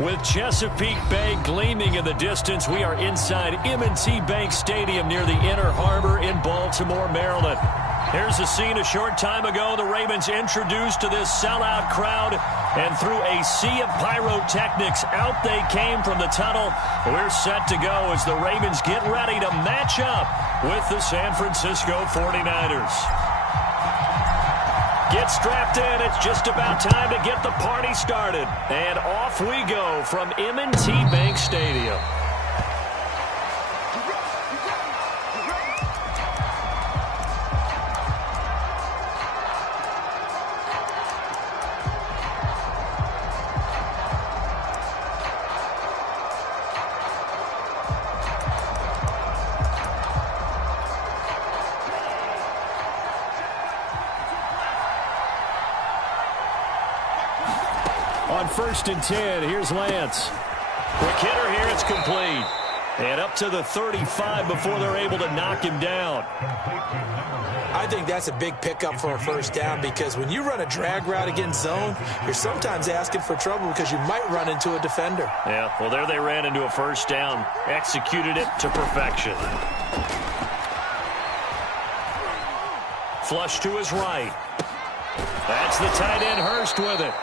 With Chesapeake Bay gleaming in the distance, we are inside M&T Bank Stadium near the Inner Harbor in Baltimore, Maryland. Here's a scene a short time ago. The Ravens introduced to this sellout crowd, and through a sea of pyrotechnics, out they came from the tunnel. We're set to go as the Ravens get ready to match up with the San Francisco 49ers. Get strapped in. It's just about time to get the party started. And off we go from M&T Bank Stadium. On 1st and 10, here's Lance. Quick hitter here, it's complete. And up to the 35 before they're able to knock him down. I think that's a big pickup for a first down, because when you run a drag route against zone, you're sometimes asking for trouble because you might run into a defender. Yeah, well, there they ran into a first down. Executed it to perfection. Flush to his right. That's the tight end, Hurst, with it.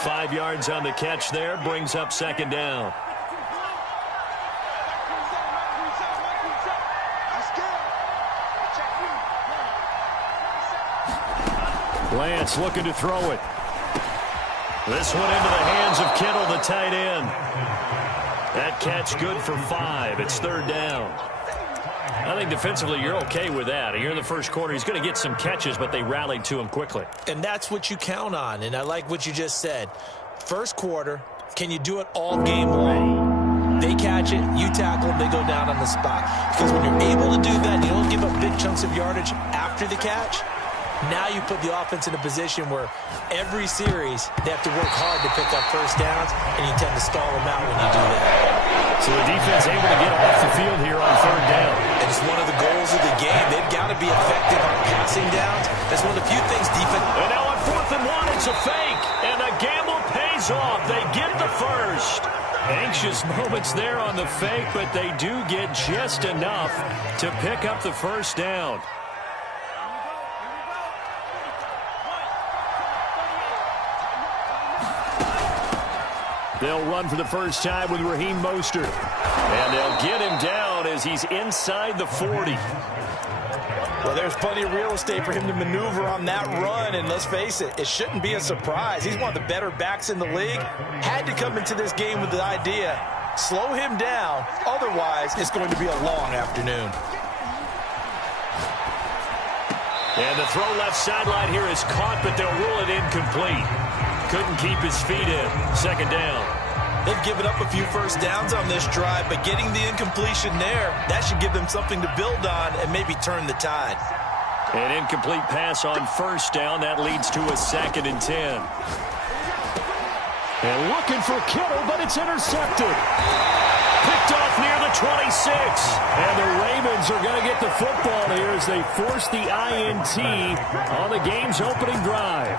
5 yards on the catch there, brings up 2nd down. Lance looking to throw it. This one into the hands of Kittle, the tight end. That catch good for 5. It's 3rd down. I think defensively you're okay with that. Here in the first quarter, he's going to get some catches, but they rallied to him quickly. And that's what you count on, and I like what you just said. First quarter, can you do it all game long? They catch it, you tackle them, they go down on the spot. Because when you're able to do that, you don't give up big chunks of yardage after the catch. Now you put the offense in a position where every series they have to work hard to pick up first downs, and you tend to stall them out when you do that. So the defense able to get off the field here on 3rd down. And it's one of the goals of the game. They've got to be effective on passing downs. That's one of the few things defense. And now on 4th and 1, it's a fake. And the gamble pays off. They get the first. Anxious moments there on the fake, but they do get just enough to pick up the first down. They'll run for the first time with Raheem Mostert. And they'll get him down as he's inside the 40. Well, there's plenty of real estate for him to maneuver on that run. And let's face it, it shouldn't be a surprise. He's one of the better backs in the league. Had to come into this game with the idea, slow him down. Otherwise, it's going to be a long afternoon. And the throw left sideline here is caught, but they'll rule it incomplete. Couldn't keep his feet in. 2nd down. They've given up a few first downs on this drive, but getting the incompletion there, that should give them something to build on and maybe turn the tide. An incomplete pass on 1st down. That leads to a 2nd and 10. And looking for Kittle, but it's intercepted. Picked off near the 26. And the Ravens are going to get the football here as they force the INT on the game's opening drive.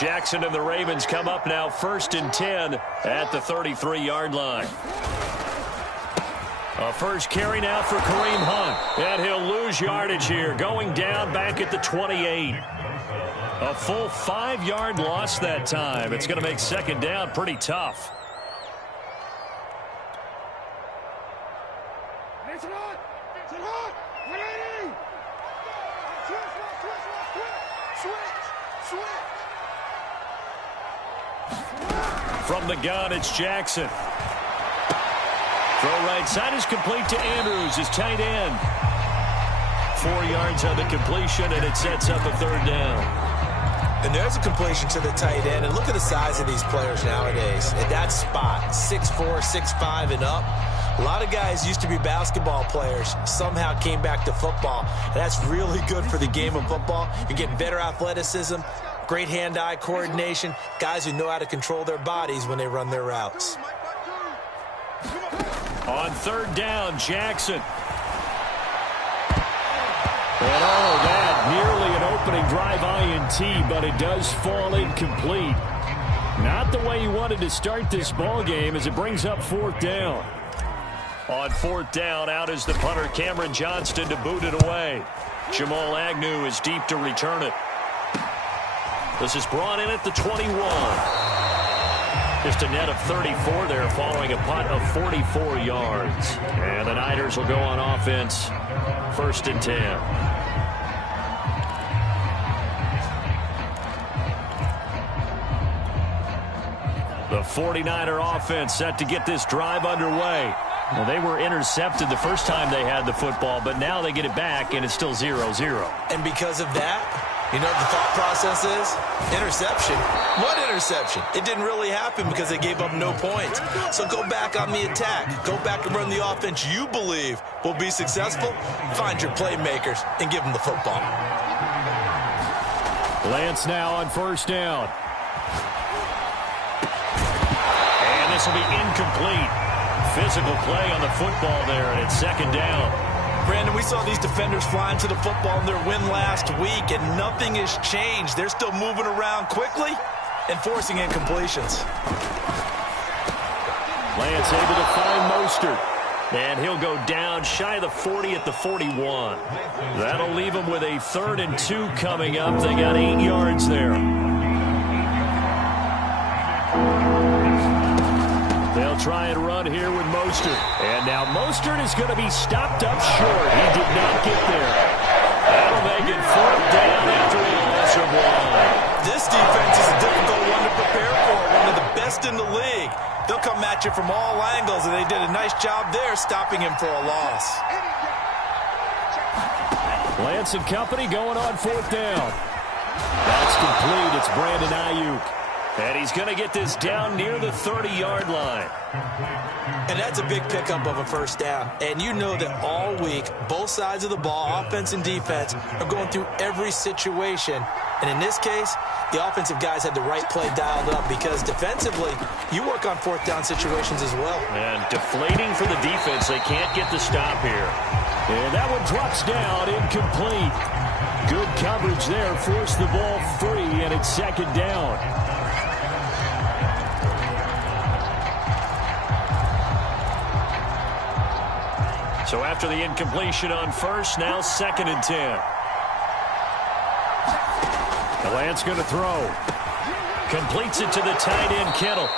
Jackson and the Ravens come up now 1st and 10 at the 33-yard line. A first carry now for Kareem Hunt. And he'll lose yardage here, going down back at the 28. A full 5-yard loss that time. It's going to make 2nd down pretty tough. From the gun, it's Jackson. Throw right side is complete to Andrews, his tight end. 4 yards on the completion, and it sets up a 3rd down. And there's a completion to the tight end. And look at the size of these players nowadays. At that spot, 6'4", 6'5", and up. A lot of guys used to be basketball players, somehow came back to football. And that's really good for the game of football. You're getting better athleticism, great hand-eye coordination, guys who know how to control their bodies when they run their routes. On 3rd down, Jackson. And all of that, nearly an open opening drive INT, but it does fall incomplete. Not the way you wanted to start this ball game as it brings up 4th down. On 4th down, out is the punter, Cameron Johnston, to boot it away. Jamal Agnew is deep to return it. This is brought in at the 21. Just a net of 34 there following a punt of 44 yards. And the Niners will go on offense, 1st and 10. The 49er offense set to get this drive underway. Well, they were intercepted the first time they had the football, but now they get it back, and it's still 0-0. And because of that, you know what the thought process is? Interception. What interception? It didn't really happen because they gave up no points. So go back on the attack. Go back and run the offense you believe will be successful. Find your playmakers and give them the football. Lance now on 1st down. And this will be incomplete. Physical play on the football there, and it's 2nd down. Brandon, we saw these defenders flying to the football in their win last week, and nothing has changed. They're still moving around quickly and forcing incompletions. Lance able to find Mostert, and he'll go down shy of the 40 at the 41. That'll leave him with a 3rd and 2 coming up. They got 8 yards there. They'll try and run here with Mostert. And now Mostert is going to be stopped up short. He did not get there. That'll make it 4th down after a loss of 1. This defense is a difficult one to prepare for. One of the best in the league. They'll come at you from all angles, and they did a nice job there stopping him for a loss. Lance and company going on 4th down. That's complete. It's Brandon Ayuk. And he's going to get this down near the 30-yard line. And that's a big pickup of a 1st down. And you know that all week, both sides of the ball, offense and defense, are going through every situation. And in this case, the offensive guys had the right play dialed up because defensively, you work on 4th down situations as well. And deflating for the defense. They can't get the stop here. And that one drops down, incomplete. Good coverage there, forced the ball free, and it's 2nd down. So after the incompletion on 1st, now 2nd and 10. Lance going to throw. Completes it to the tight end, Kittle.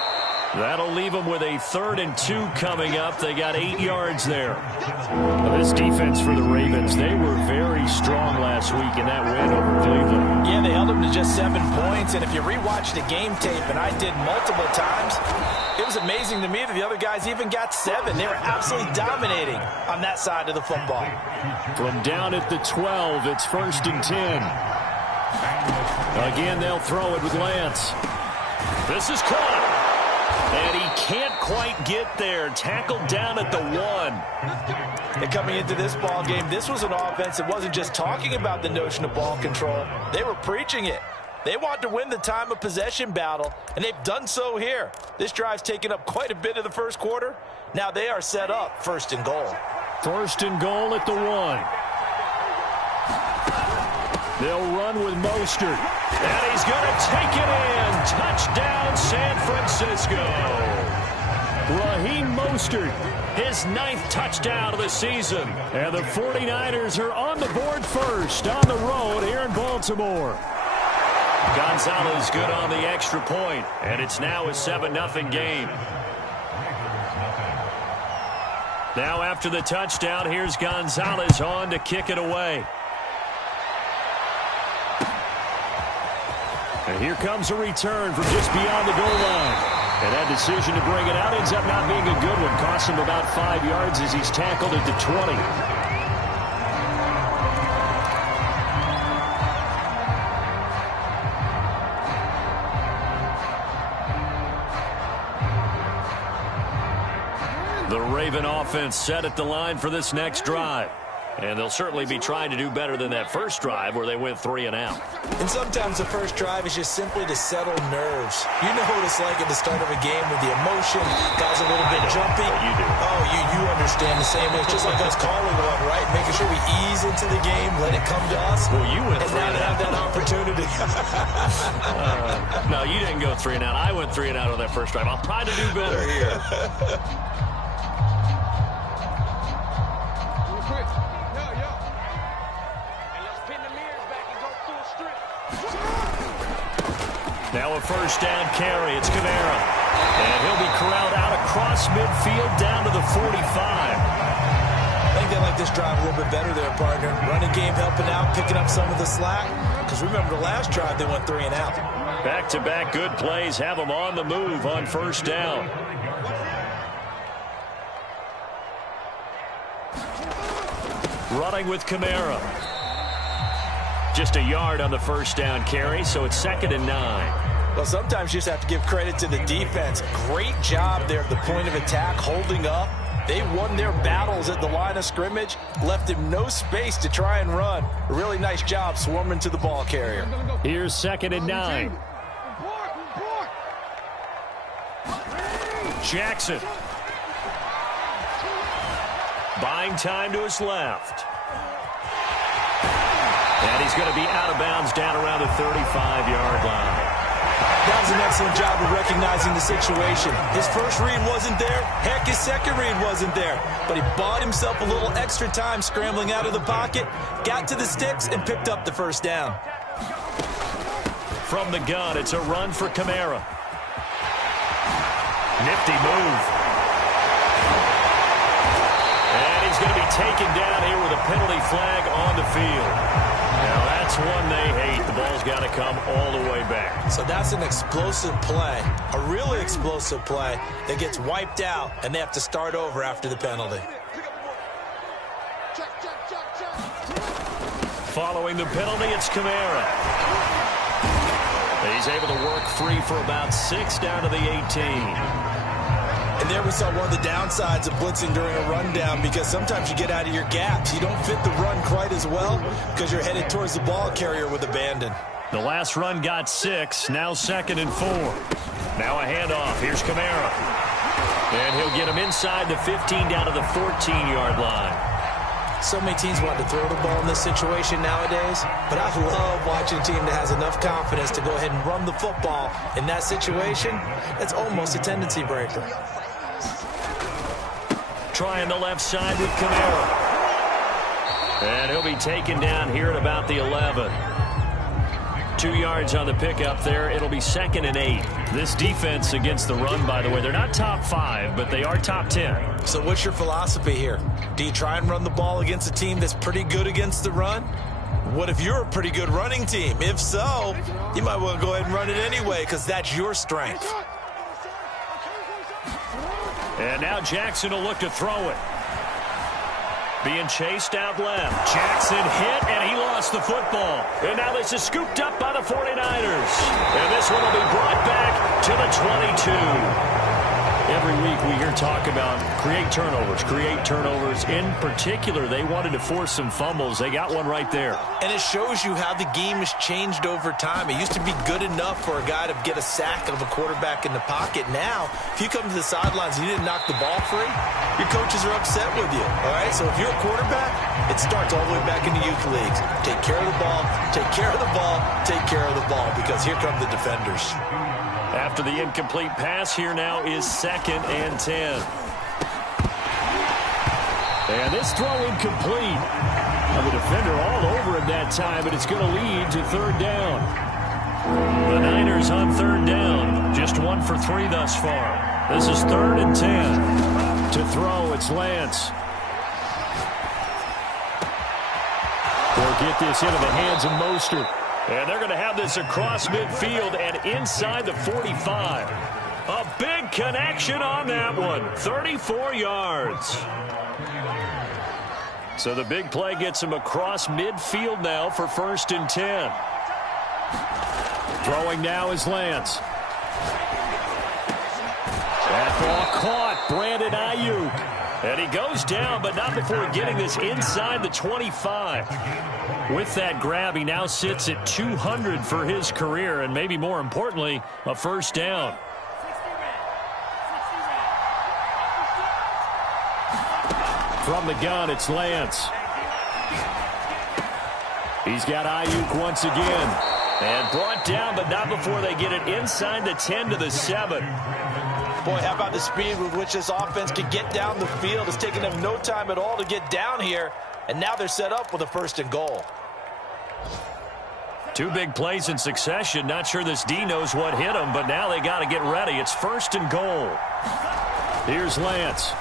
That'll leave them with a 3rd and 2 coming up. They got 8 yards there. Well, this defense for the Ravens, they were very strong last week in that win over Cleveland. Yeah, they held them to just 7 points. And if you rewatch the game tape, and I did multiple times, it was amazing to me that the other guys even got 7. They were absolutely dominating on that side of the football. From down at the 12, it's 1st and 10. Again, they'll throw it with Lance. This is caught. And he can't quite get there. Tackled down at the 1. And coming into this ball game, this was an offense that wasn't just talking about the notion of ball control. They were preaching it. They want to win the time of possession battle, and they've done so here. This drive's taken up quite a bit of the 1st quarter. Now they are set up 1st and goal. 1st and goal at the 1. They'll run with Mostert. And he's going to take it in. Touchdown, San Francisco. Raheem Mostert, his 9th touchdown of the season. And the 49ers are on the board first on the road here in Baltimore. Gonzalez good on the extra point, and it's now a 7-0 game. Now after the touchdown, here's Gonzalez on to kick it away. And here comes a return from just beyond the goal line. And that decision to bring it out ends up not being a good one. Costs him about 5 yards as he's tackled at the 20. The Raven offense set at the line for this next drive. And they'll certainly be trying to do better than that first drive where they went 3 and out. And sometimes the first drive is just simply to settle nerves. You know what it's like at the start of a game with the emotion, guys a little bit jumpy. You do. Oh, you understand the same way. It's just like us calling one, right? Making sure we ease into the game, let it come to us. Well, you went 3 and out. Have that opportunity. No, you didn't go 3 and out. I went 3 and out on that first drive. I'll try to do better here. Now a first down carry. It's Kamara. And he'll be corralled out across midfield down to the 45. I think they like this drive a little bit better there, partner. Running game helping out, picking up some of the slack. Because remember the last drive, they went 3 and out. Back-to-back good plays have them on the move on first down. Running with Kamara. Just a yard on the first down carry, so it's 2nd and 9. Well, sometimes you just have to give credit to the defense. Great job there at the point of attack, holding up. They won their battles at the line of scrimmage, left him no space to try and run. A really nice job swarming to the ball carrier. Here's 2nd and 9. Jackson. Buying time to his left. And he's going to be out of bounds down around the 35-yard line. That was an excellent job of recognizing the situation. His first read wasn't there. Heck, his second read wasn't there. But he bought himself a little extra time scrambling out of the pocket, got to the sticks, and picked up the first down. From the gun, it's a run for Kamara. Nifty move. And he's going to be taken down here with a penalty flag on the field. Now that's one they hate. The ball's got to come all the way back. So that's an explosive play, a really explosive play that gets wiped out, and they have to start over after the penalty. Following the penalty, it's Kamara. He's able to work free for about 6 down to the 18. And there we saw one of the downsides of blitzing during a rundown, because sometimes you get out of your gaps. You don't fit the run quite as well because you're headed towards the ball carrier with abandon. The last run got 6. Now 2nd and 4. Now a handoff. Here's Kamara. And he'll get him inside the 15 down to the 14-yard line. So many teams want to throw the ball in this situation nowadays, but I love watching a team that has enough confidence to go ahead and run the football in that situation. That's almost a tendency breaker. Trying the left side with Kamara. And he'll be taken down here at about the 11. 2 yards on the pickup there. It'll be 2nd and 8. This defense against the run, by the way, they're not top 5, but they are top 10. So what's your philosophy here? Do you try and run the ball against a team that's pretty good against the run? What if you're a pretty good running team? If so, you might want to go ahead and run it anyway, because that's your strength. And now Jackson will look to throw it. Being chased out left. Jackson hit, and he lost the football. And now this is scooped up by the 49ers. And this one will be brought back to the 22. Every week we hear talk about create turnovers. In particular, they wanted to force some fumbles. They got one right there. And it shows you how the game has changed over time. It used to be good enough for a guy to get a sack of a quarterback in the pocket. Now, if you come to the sidelines and you didn't knock the ball free, your coaches are upset with you. All right, so if you're a quarterback, it starts all the way back in the youth leagues. Take care of the ball, take care of the ball, take care of the ball, because here come the defenders. After the incomplete pass, here now is 2nd and 10. And this throw incomplete. The defender all over him that time, but it's going to lead to 3rd down. The Niners on 3rd down. Just 1 for 3 thus far. This is 3rd and 10. To throw, it's Lance. They'll get this into the hands of Mostert. And they're going to have this across midfield and inside the 45. A big connection on that one. 34 yards. So the big play gets him across midfield now for 1st and 10. Throwing now is Lance. That ball caught. Brandon Ayuk. And he goes down, but not before getting this inside the 25. With that grab, he now sits at 200 for his career, and maybe more importantly, a first down. From the gun, it's Lance. He's got Ayuk once again. And brought down, but not before they get it inside the 10 to the 7. Boy, how about the speed with which this offense can get down the field? It's taken them no time at all to get down here, and now they're set up with a 1st and goal. 2 big plays in succession. Not sure this D knows what hit him, but now they got to get ready. It's 1st and goal. Here's Lance.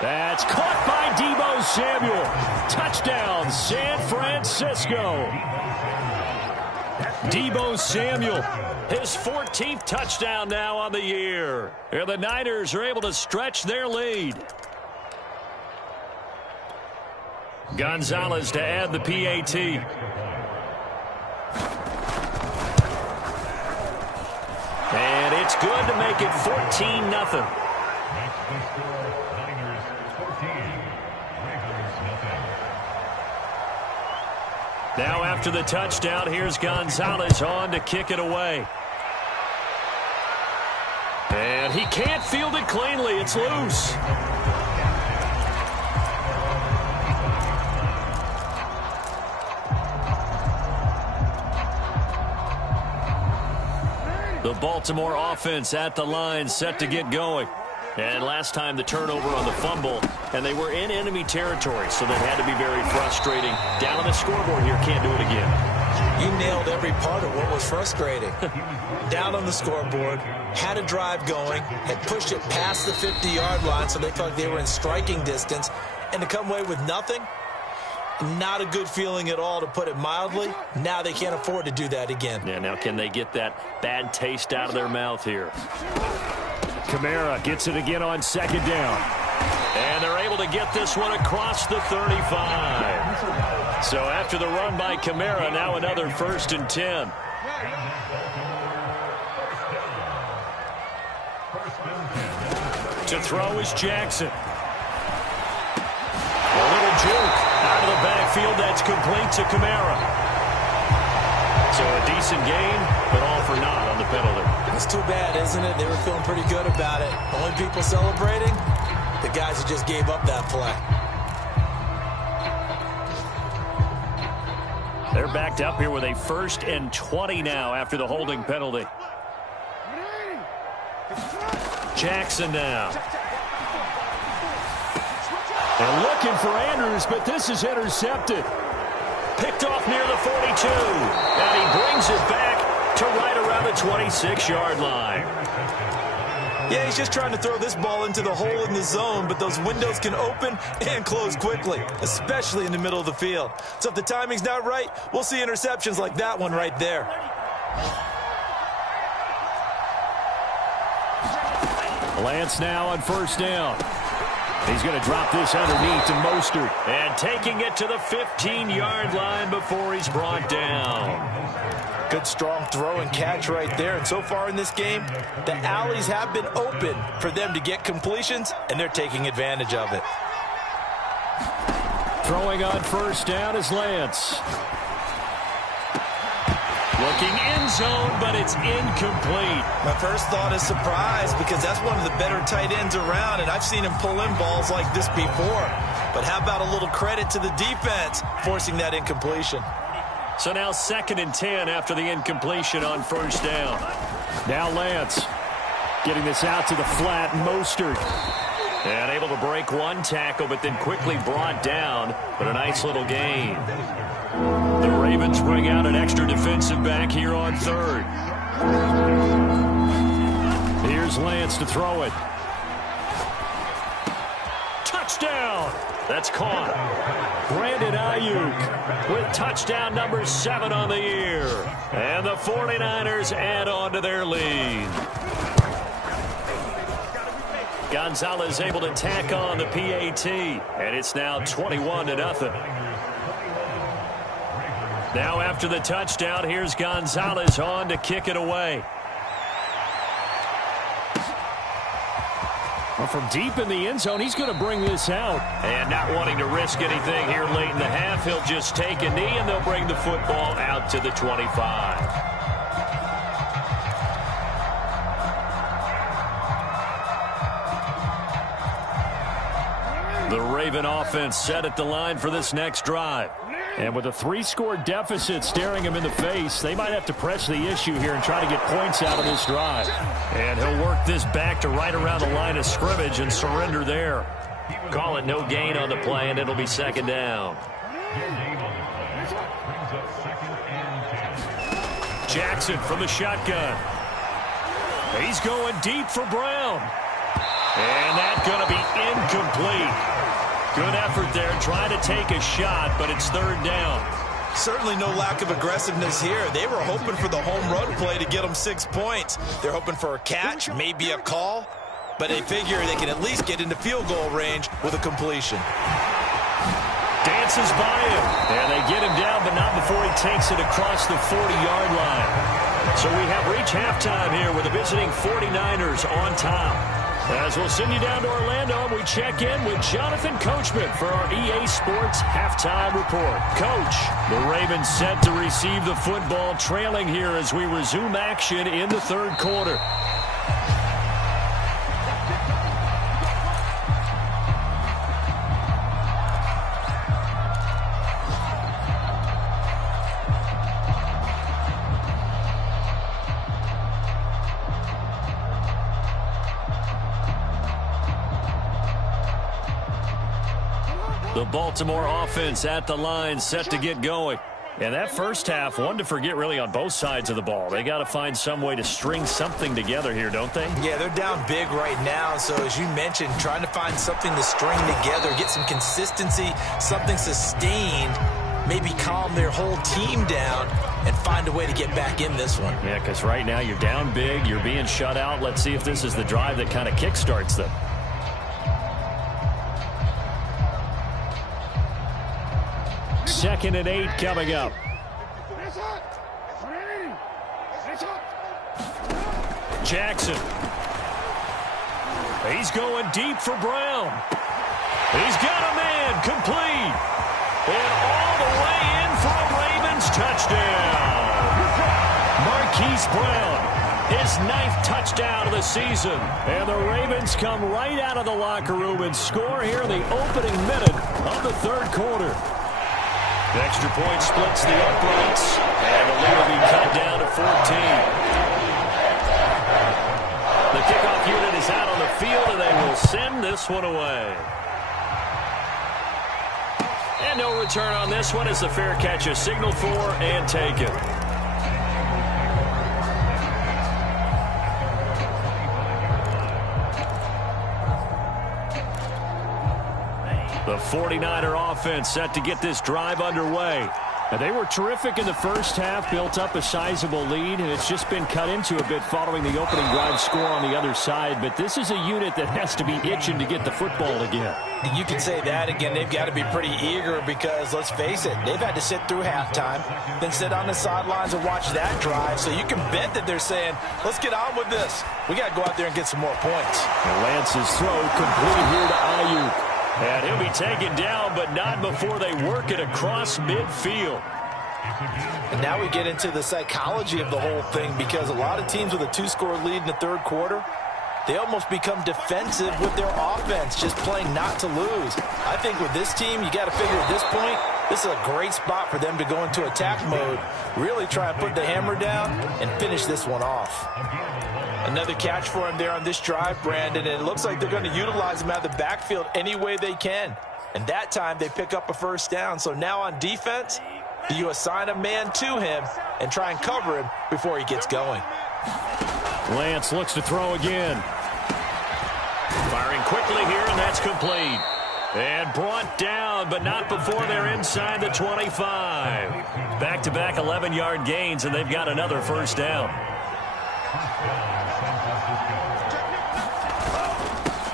That's caught by Deebo Samuel. Touchdown, San Francisco. Deebo Samuel, his 14th touchdown now on the year. And the Niners are able to stretch their lead. Gonzalez to add the PAT. And it's good to make it 14-0. Now after the touchdown, here's Gonzalez on to kick it away. And he can't field it cleanly. It's loose. The Baltimore offense at the line, set to get going. And last time the turnover on the fumble, and they were in enemy territory, so that had to be very frustrating. Down on the scoreboard here, can't do it again. You nailed every part of what was frustrating. Down on the scoreboard, had a drive going, had pushed it past the 50-yard line, so they felt like they were in striking distance, and to come away with nothing, not a good feeling at all, to put it mildly. Now they can't afford to do that again. Yeah, now can they get that bad taste out of their mouth here? Kamara gets it again on 2nd down. And they're able to get this one across the 35. So after the run by Kamara, now another 1st and 10. To throw is Jackson. A little juke out of the backfield. That's complete to Kamara. So a decent gain, but all for naught on the penalty. It's too bad, isn't it? They were feeling pretty good about it. Only people celebrating, the guys who just gave up that play. They're backed up here with a 1st and 20 now after the holding penalty. Jackson now. And looking for Andrews, but this is intercepted. Picked off near the 42. And he brings it back to right around the 26-yard line. Yeah, he's just trying to throw this ball into the hole in the zone, but those windows can open and close quickly, especially in the middle of the field. So if the timing's not right, we'll see interceptions like that one right there. Lance now on 1st down. He's going to drop this underneath to Mostert. And taking it to the 15-yard line before he's brought down. Good strong throw and catch right there. And so far in this game, the alleys have been open for them to get completions, and they're taking advantage of it. Throwing on 1st down is Lance. Looking end zone, but it's incomplete. My first thought is surprise, because that's one of the better tight ends around, and I've seen him pull in balls like this before. But how about a little credit to the defense forcing that incompletion? So now 2nd and 10 after the incompletion on 1st down. Now Lance getting this out to the flat. Mostert. And able to break one tackle, but then quickly brought down. But a nice little gain. The Ravens bring out an extra defensive back here on 3rd. Here's Lance to throw it. Touchdown! That's caught. Brandon Ayuk with touchdown number 7 on the year. And the 49ers add on to their lead. Gonzalez able to tack on the PAT. And it's now 21-0. Now after the touchdown, here's Gonzalez on to kick it away. Well, from deep in the end zone, he's going to bring this out. And not wanting to risk anything here late in the half, he'll just take a knee, and they'll bring the football out to the 25. The Raven offense set at the line for this next drive. And with a 3-score deficit staring him in the face, they might have to press the issue here and try to get points out of this drive. And he'll work this back to right around the line of scrimmage and surrender there. Call it no gain on the play, and it'll be second down. Jackson from the shotgun. He's going deep for Brown. And that's going to be incomplete. Good effort there, trying to take a shot, but it's third down. Certainly no lack of aggressiveness here. They were hoping for the home run play to get them 6 points. They're hoping for a catch, maybe a call, but they figure they can at least get into field goal range with a completion. Dances by him, and they get him down, but not before he takes it across the 40-yard line. So we have reached halftime here with the visiting 49ers on top. As we'll send you down to Orlando, and we check in with Jonathan Coachman for our EA Sports Halftime Report. Coach, the Ravens set to receive the football, trailing here as we resume action in the third quarter. The Baltimore offense at the line, set to get going. And that first half, one to forget really on both sides of the ball. They got to find some way to string something together here, don't they? Yeah, they're down big right now. So as you mentioned, trying to find something to string together, get some consistency, something sustained, maybe calm their whole team down and find a way to get back in this one. Yeah, because right now you're down big, you're being shut out. Let's see if this is the drive that kind of kickstarts them. Second and 8 coming up. Jackson. He's going deep for Brown. He's got a man complete. And all the way in for a Ravens touchdown. Marquise Brown, his 9th touchdown of the season. And the Ravens come right out of the locker room and score here in the opening minute of the third quarter. The extra point splits the uprights, and the lead will be cut down to 14. The kickoff unit is out on the field, and they will send this one away. And no return on this one as the fair catch is signaled for and taken. The 49er offense set to get this drive underway. And they were terrific in the first half, built up a sizable lead, and it's just been cut into a bit following the opening drive score on the other side. But this is a unit that has to be itching to get the football again. You can say that again. They've got to be pretty eager because, let's face it, they've had to sit through halftime, then sit on the sidelines and watch that drive. So you can bet that they're saying, let's get on with this. We got to go out there and get some more points. And Lance's throw complete here to Ayuk. And he'll be taken down, but not before they work it across midfield. And now we get into the psychology of the whole thing, because a lot of teams with a 2-score lead in the third quarter, they almost become defensive with their offense, just playing not to lose. I think with this team, you got to figure at this point, this is a great spot for them to go into attack mode, really try and put the hammer down and finish this one off. Another catch for him there on this drive, Brandon, and it looks like they're going to utilize him out of the backfield any way they can. And that time they pick up a first down. So now on defense, do you assign a man to him and try and cover him before he gets going? Lance looks to throw again. Firing quickly here, and that's complete. And brought down, but not before they're inside the 25. Back-to-back 11-yard gains, and they've got another first down.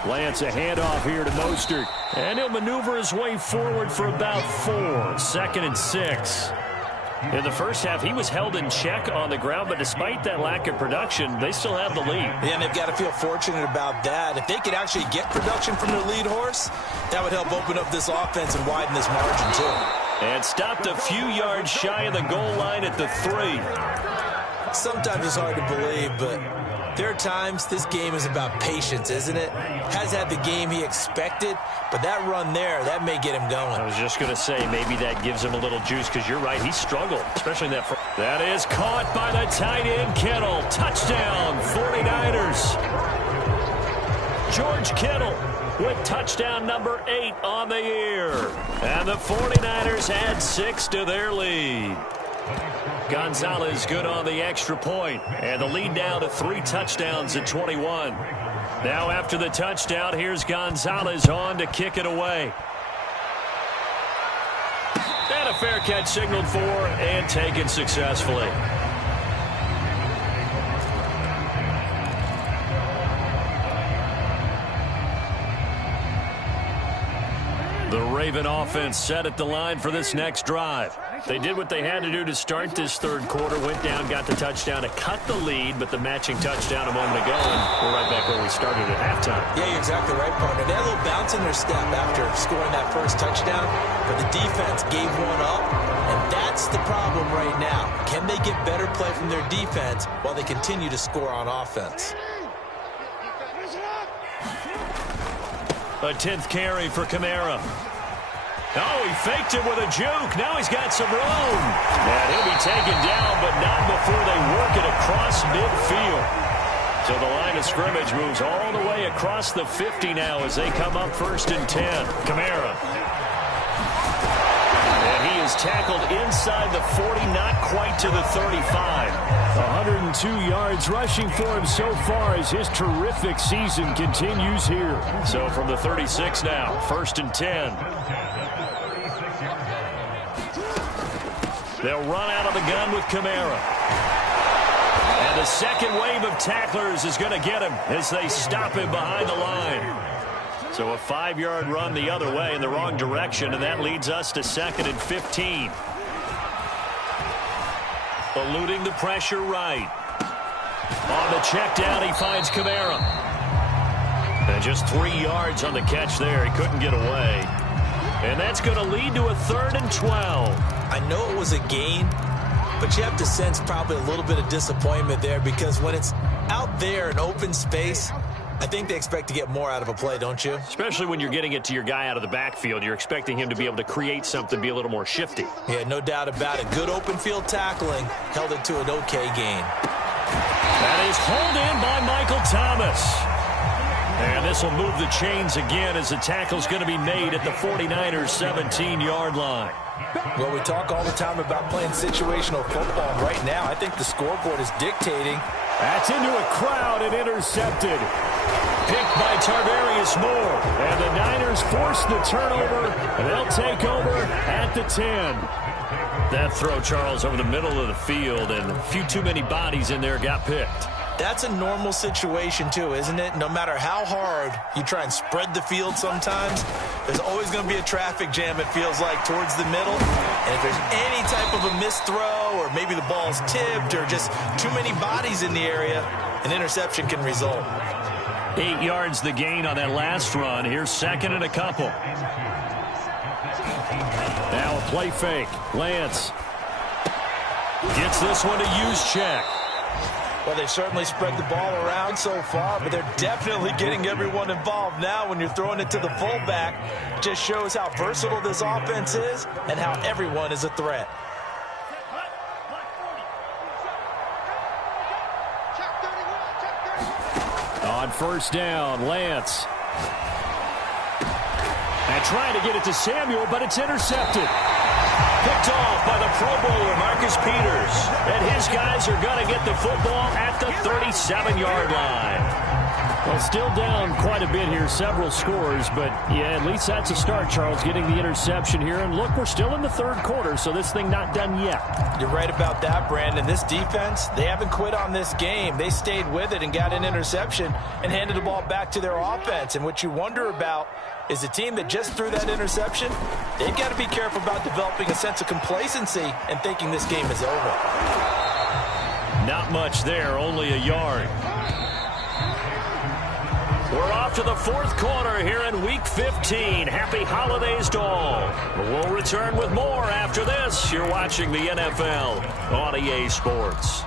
Lance, a handoff here to Mostert. And he'll maneuver his way forward for about 4. 2nd and 6. In the first half, he was held in check on the ground, but despite that lack of production, they still have the lead. Yeah, and they've got to feel fortunate about that. If they could actually get production from their lead horse, that would help open up this offense and widen this margin, too. And stopped a few yards shy of the goal line at the 3. Sometimes it's hard to believe, but there are times this game is about patience, isn't it? Has had the game he expected, but that run there, that may get him going. I was just going to say, maybe that gives him a little juice, because you're right, he struggled, especially in that first. That is caught by the tight end, Kittle. Touchdown, 49ers. George Kittle with touchdown number 8 on the year. And the 49ers add 6 to their lead. Gonzalez good on the extra point, and the lead now to 3 touchdowns at 21. Now after the touchdown, here's Gonzalez on to kick it away. And a fair catch signaled for and taken successfully. The Raven offense set at the line for this next drive. They did what they had to do to start this third quarter, went down, got the touchdown to cut the lead, but the matching touchdown a moment ago, and we're right back where we started at halftime. Yeah, you're exactly right, partner. They had a little bounce in their step after scoring that first touchdown, but the defense gave one up, and that's the problem right now. Can they get better play from their defense while they continue to score on offense? A 10th carry for Kamara. Oh, he faked it with a juke. Now he's got some room. And he'll be taken down, but not before they work it across midfield. So the line of scrimmage moves all the way across the 50 now as they come up 1st and 10. Kamara. And he is tackled inside the 40, not quite to the 35. 102 yards rushing for him so far as his terrific season continues here. So from the 36 now, 1st and 10. They'll run out of the gun with Kamara. And the second wave of tacklers is going to get him as they stop him behind the line. So a 5-yard run the other way in the wrong direction, and that leads us to 2nd and 15. Eluding the pressure right. On the check down, he finds Kamara. And just 3 yards on the catch there. He couldn't get away. And that's going to lead to a 3rd and 12. I know it was a gain, but you have to sense probably a little bit of disappointment there, because when it's out there in open space, I think they expect to get more out of a play, don't you? Especially when you're getting it to your guy out of the backfield. You're expecting him to be able to create something, be a little more shifty. Yeah, no doubt about it. Good open field tackling held it to an okay gain. That is hauled in by Michael Thomas. And this will move the chains again as the tackle's going to be made at the 49ers' 17-yard line. Well, we talk all the time about playing situational football. Right now, I think the scoreboard is dictating. That's into a crowd and intercepted. Picked by Tarvarius Moore. And the Niners force the turnover, and they'll take over at the 10. That throw, Charles, over the middle of the field, and a few too many bodies in there got picked. That's a normal situation, too, isn't it? No matter how hard you try and spread the field sometimes, there's always going to be a traffic jam, it feels like, towards the middle. And if there's any type of a missed throw, or maybe the ball's tipped, or just too many bodies in the area, an interception can result. 8 yards the gain on that last run. Here's 2nd and a couple. Now a play fake. Lance gets this one to use check. Well, they certainly spread the ball around so far, but they're definitely getting everyone involved now when you're throwing it to the fullback. Just shows how versatile this offense is and how everyone is a threat. on 1st down. Lance. And trying to get it to Samuel, but it's intercepted. Picked off by the Pro Bowler, Marcus Peters. And his guys are going to get the football at the 37-yard line. Well, still down quite a bit here, several scores, but yeah, at least that's a start, Charles, getting the interception here. And look, we're still in the third quarter, so this thing not done yet. You're right about that, Brandon. This defense, they haven't quit on this game. They stayed with it and got an interception and handed the ball back to their offense. And what you wonder about is the team that just threw that interception, they've got to be careful about developing a sense of complacency and thinking this game is over. Not much there, only a yard. We're off to the fourth quarter here in Week 15. Happy holidays to all. We'll return with more after this. You're watching the NFL on EA Sports.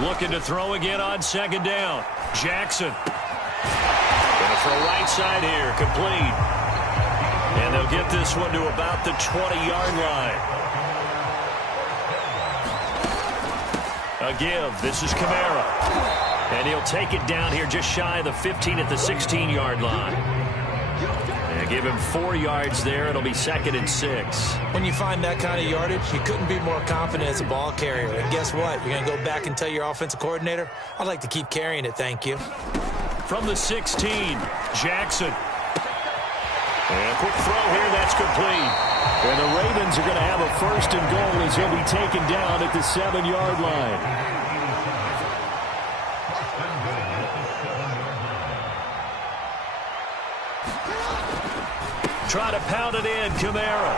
Looking to throw again on second down. Jackson. Going to throw right side here. Complete. And they'll get this one to about the 20-yard line. A give. This is Kamara. And he'll take it down here just shy of the 15 at the 16-yard line. And give him 4 yards there. It'll be 2nd and 6. When you find that kind of yardage, you couldn't be more confident as a ball carrier. And guess what? You're going to go back and tell your offensive coordinator, I'd like to keep carrying it, thank you. From the 16, Jackson. And a quick throw here, that's complete. And the Ravens are going to have a 1st and goal as he'll be taken down at the 7-yard line. Try to pound it in, Kamara.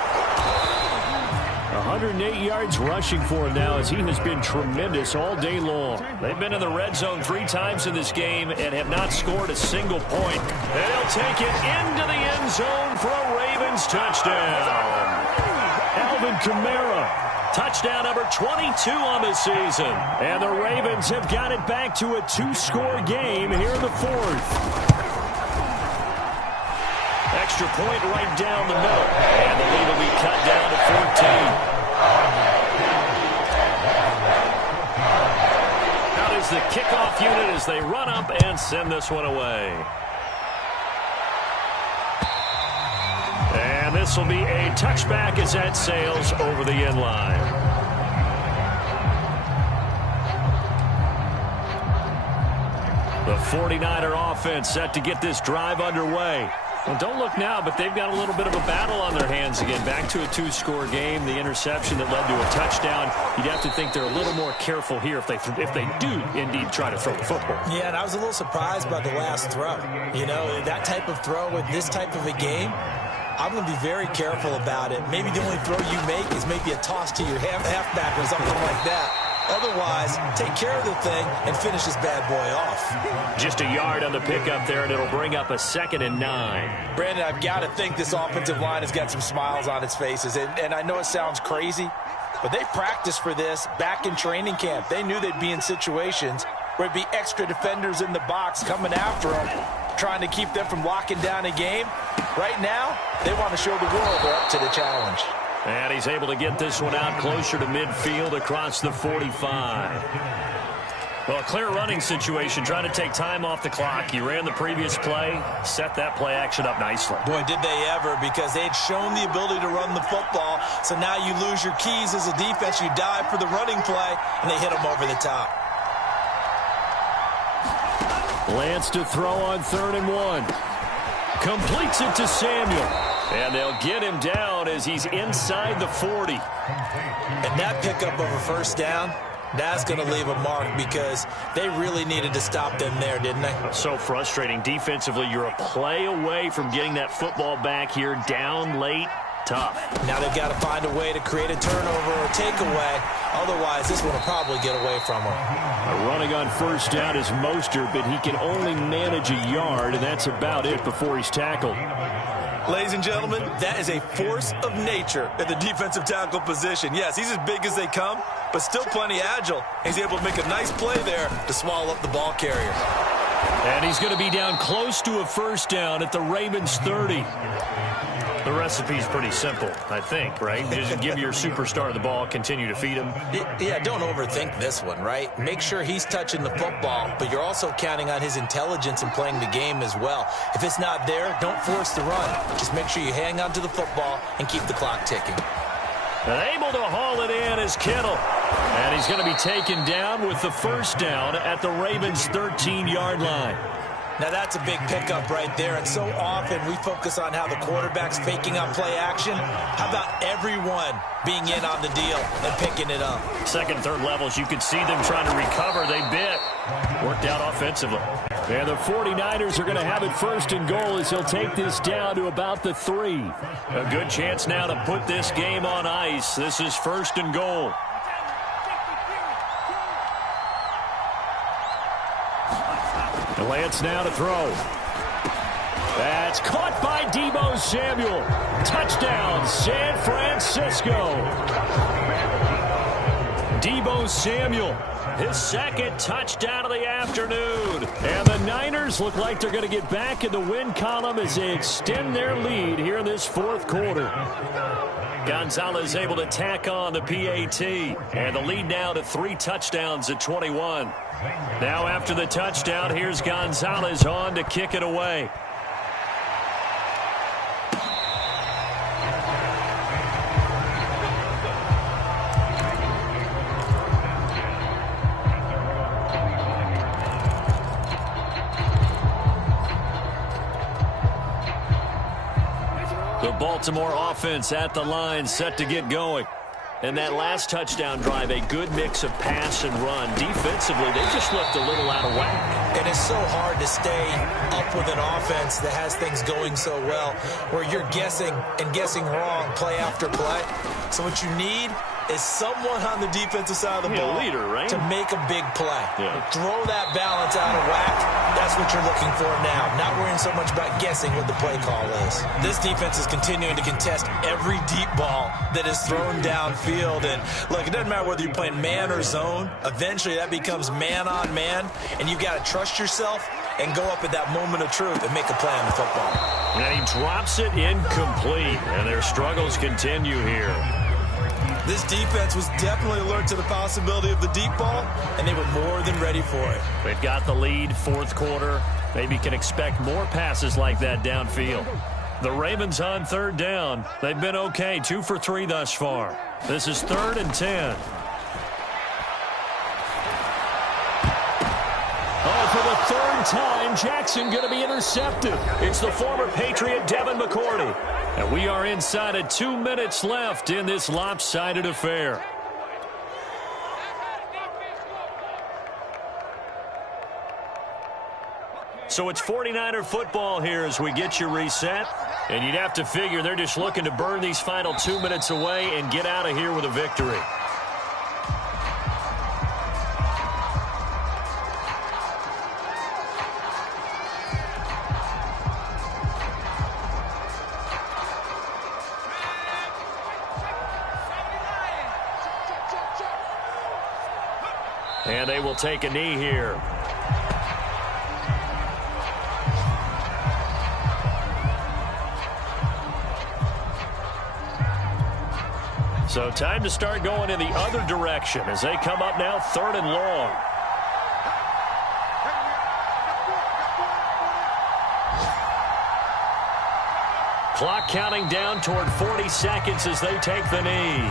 108 yards rushing for him now as he has been tremendous all day long. They've been in the red zone 3 times in this game and have not scored a single point. And he'll take it into the end zone for a Ravens touchdown. Alvin Kamara. Touchdown number 22 on the season. And the Ravens have got it back to a 2-score game here in the 4th. Extra point right down the middle. And the lead will be cut down to 14. Out is the kickoff unit as they run up and send this one away. And this will be a touchback as that sails over the end line. The 49er offense set to get this drive underway. Well, don't look now, but they've got a little bit of a battle on their hands again. Back to a 2-score game. The interception that led to a touchdown. You'd have to think they're a little more careful here if they do indeed try to throw the football. Yeah, and I was a little surprised by the last throw. You know, that type of throw with this type of a game, I'm going to be very careful about it. Maybe the only throw you make is maybe a toss to your halfback or something like that. Otherwise, take care of the thing and finish this bad boy off. Just a yard on the pickup there, and it'll bring up a 2nd and 9. Brandon, I've got to think this offensive line has got some smiles on its faces. And I know it sounds crazy, but they practiced for this back in training camp. They knew they'd be in situations where it'd be extra defenders in the box coming after them, trying to keep them from locking down a game. Right now, they want to show the world they're up to the challenge. And he's able to get this one out closer to midfield across the 45. Well, a clear running situation, trying to take time off the clock. He ran the previous play, set that play action up nicely. Boy, did they ever, because they had shown the ability to run the football. So now you lose your keys as a defense. You dive for the running play, and they hit them over the top. Lance to throw on 3rd and 1. Completes it to Samuel. And they'll get him down as he's inside the 40. And that pickup of a 1st down, that's going to leave a mark because they really needed to stop them there, didn't they? So frustrating. Defensively, you're a play away from getting that football back here down late. Tough. Now they've got to find a way to create a turnover or takeaway. Otherwise, this one will probably get away from them. Running on 1st down is Mostert, but he can only manage a yard, and that's about it before he's tackled. Ladies and gentlemen, that is a force of nature at the defensive tackle position. Yes, he's as big as they come, but still plenty agile. He's able to make a nice play there to swallow up the ball carrier. And he's going to be down close to a 1st down at the Ravens 30. The rest recipe's pretty simple, I think, right? Just give your superstar the ball, continue to feed him. Yeah, don't overthink this one, right? Make sure he's touching the football, but you're also counting on his intelligence in playing the game as well. If it's not there, don't force the run. Just make sure you hang on to the football and keep the clock ticking. And able to haul it in is Kittle. And he's going to be taken down with the first down at the Ravens' 13-yard line. Now, that's a big pickup right there, and so often we focus on how the quarterback's faking out play action. How about everyone being in on the deal and picking it up? Second and third levels, you could see them trying to recover. They bit. Worked out offensively. And the 49ers are going to have it first and goal as he'll take this down to about the 3. A good chance now to put this game on ice. This is first and goal. Lance now to throw. That's caught by Deebo Samuel. Touchdown, San Francisco. Deebo Samuel, his second touchdown of the afternoon. And the Niners look like they're going to get back in the win column as they extend their lead here in this fourth quarter. Gonzalez able to tack on the PAT. And the lead now to 3 touchdowns at 21. Now after the touchdown, here's Gonzalez on to kick it away. The Baltimore offense at the line, set to get going. And that last touchdown drive, a good mix of pass and run. Defensively, they just looked a little out of whack. And it's so hard to stay up with an offense that has things going so well, where you're guessing and guessing wrong play after play. So what you need is someone on the defensive side of the ball leader, right? to make a big play. Yeah. Throw that balance out of whack. That's what you're looking for now. Not worrying so much about guessing what the play call is. This defense is continuing to contest every deep ball that is thrown downfield. And look, it doesn't matter whether you're playing man or zone. Eventually that becomes man on man, and you've got to trust yourself and go up at that moment of truth and make a play on the football. And he drops it incomplete, and their struggles continue here. This defense was definitely alert to the possibility of the deep ball, and they were more than ready for it. They've got the lead, fourth quarter. Maybe can expect more passes like that downfield. The Ravens on third down. They've been okay, 2 for 3 thus far. This is 3rd and 10. Oh, for the third time, Jackson going to be intercepted. It's the former Patriot Devin McCourty. And we are inside of 2 minutes left in this lopsided affair. So it's 49er football here as we get you reset. And you'd have to figure they're just looking to burn these final 2 minutes away and get out of here with a victory. And they will take a knee here. So time to start going in the other direction as they come up now 3rd and long. Clock counting down toward 40 seconds as they take the knee.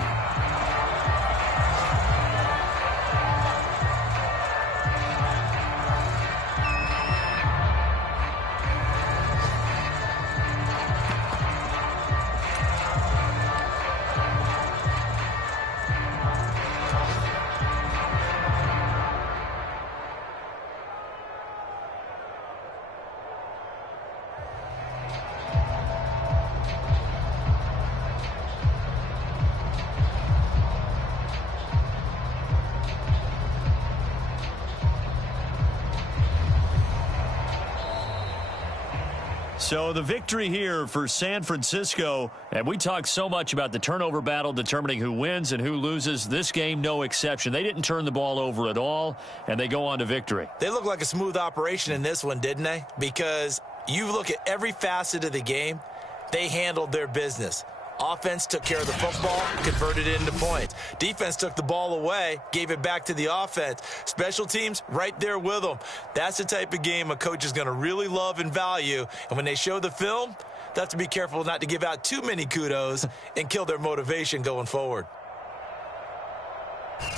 So the victory here for San Francisco, and we talk so much about the turnover battle determining who wins and who loses. This game, no exception. They didn't turn the ball over at all, and they go on to victory. They look like a smooth operation in this one, didn't they? Because you look at every facet of the game, They handled their business. Offense took care of the football, converted it into points. Defense took the ball away, gave it back to the offense. Special teams, right there with them. That's the type of game a coach is going to really love and value. And when they show the film, they have to be careful not to give out too many kudos and kill their motivation going forward.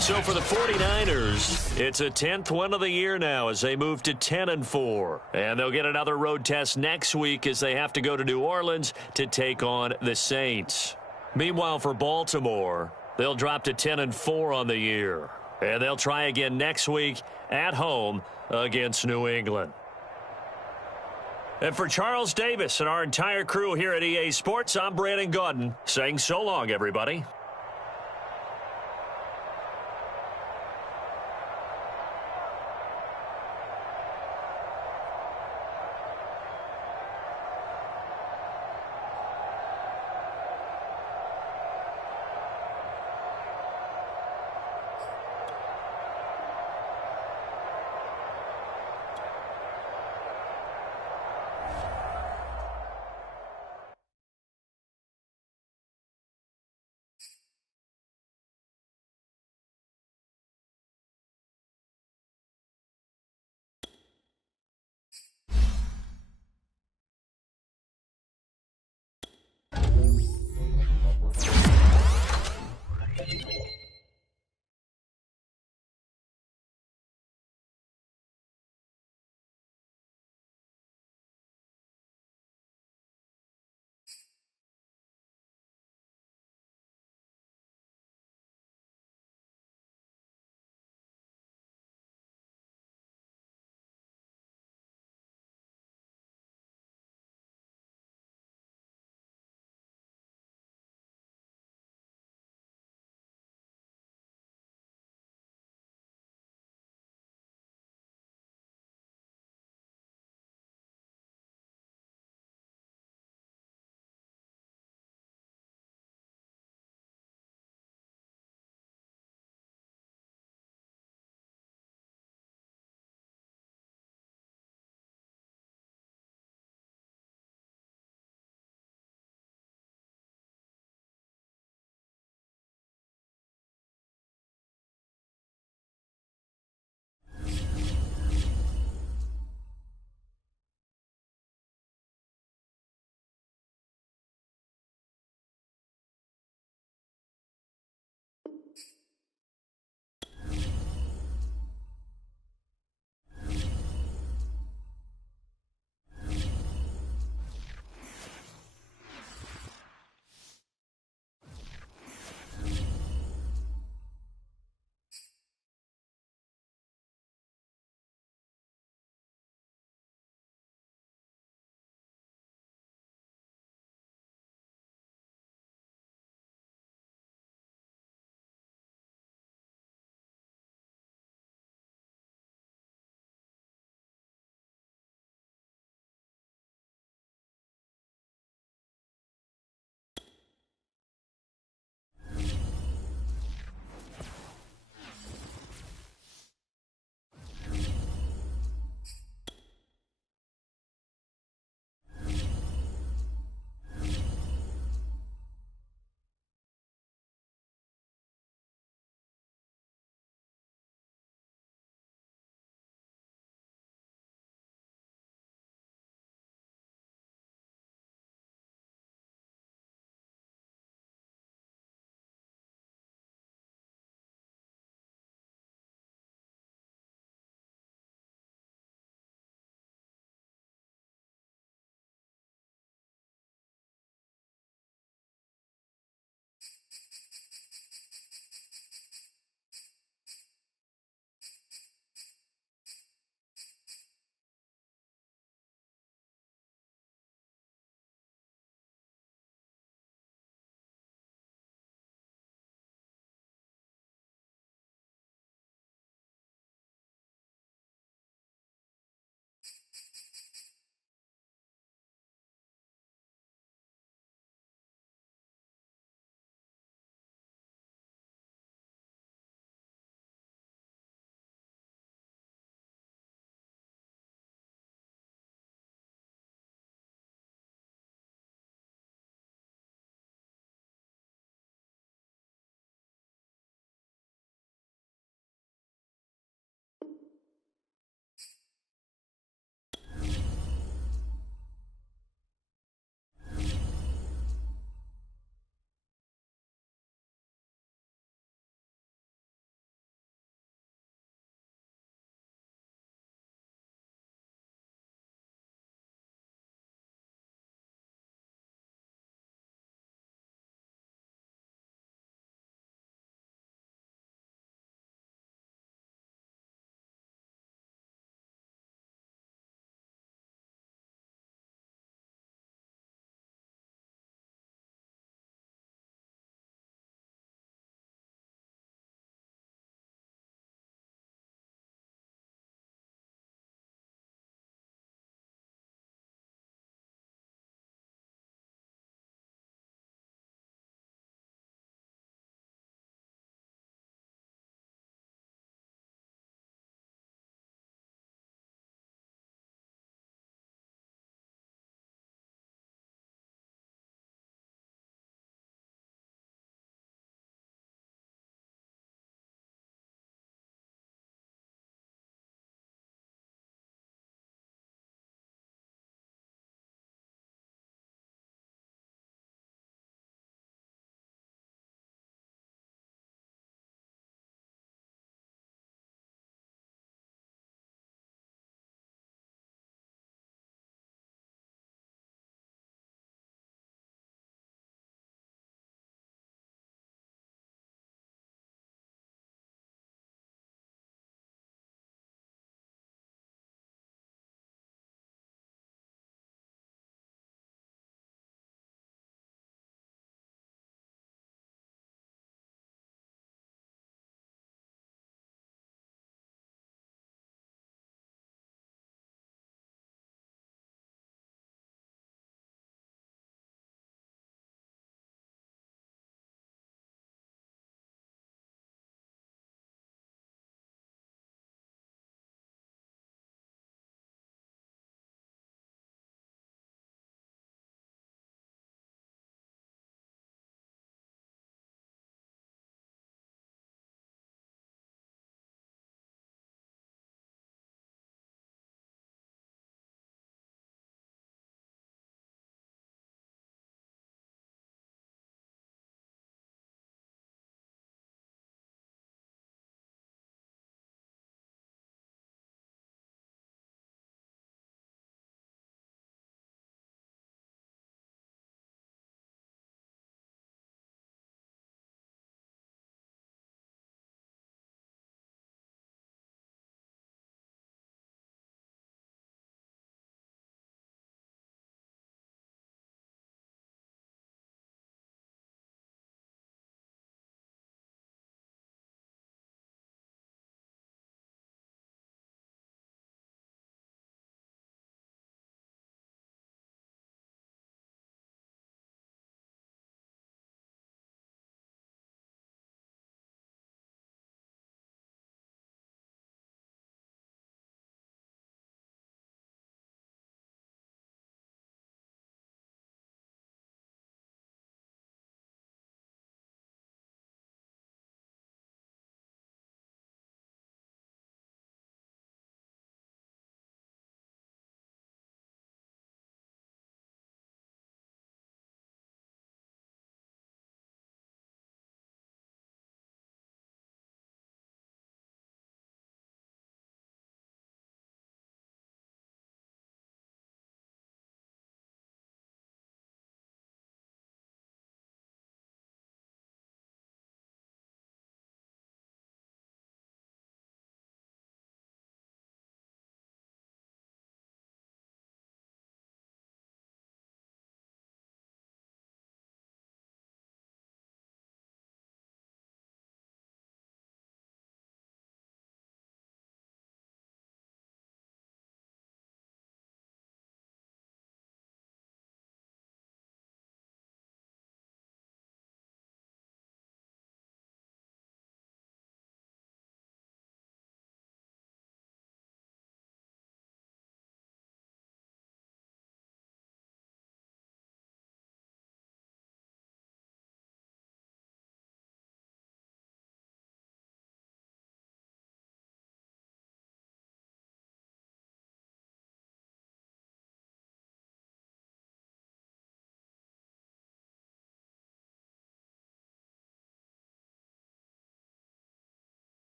So for the 49ers, it's a 10th win of the year now as they move to 10-4. And they'll get another road test next week as they have to go to New Orleans to take on the Saints. Meanwhile, for Baltimore, they'll drop to 10-4 on the year. And they'll try again next week at home against New England. And for Charles Davis and our entire crew here at EA Sports, I'm Brandon Gaudin saying so long, everybody.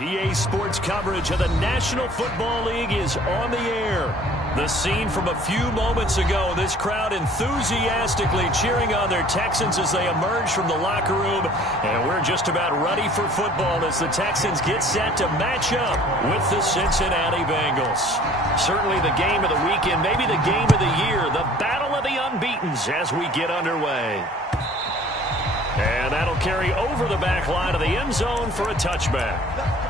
EA Sports coverage of the National Football League is on the air. The scene from a few moments ago, this crowd enthusiastically cheering on their Texans as they emerge from the locker room. And we're just about ready for football as the Texans get set to match up with the Cincinnati Bengals. Certainly the game of the weekend, maybe the game of the year, the battle of the unbeatens as we get underway. And that'll carry over the back line of the end zone for a touchback.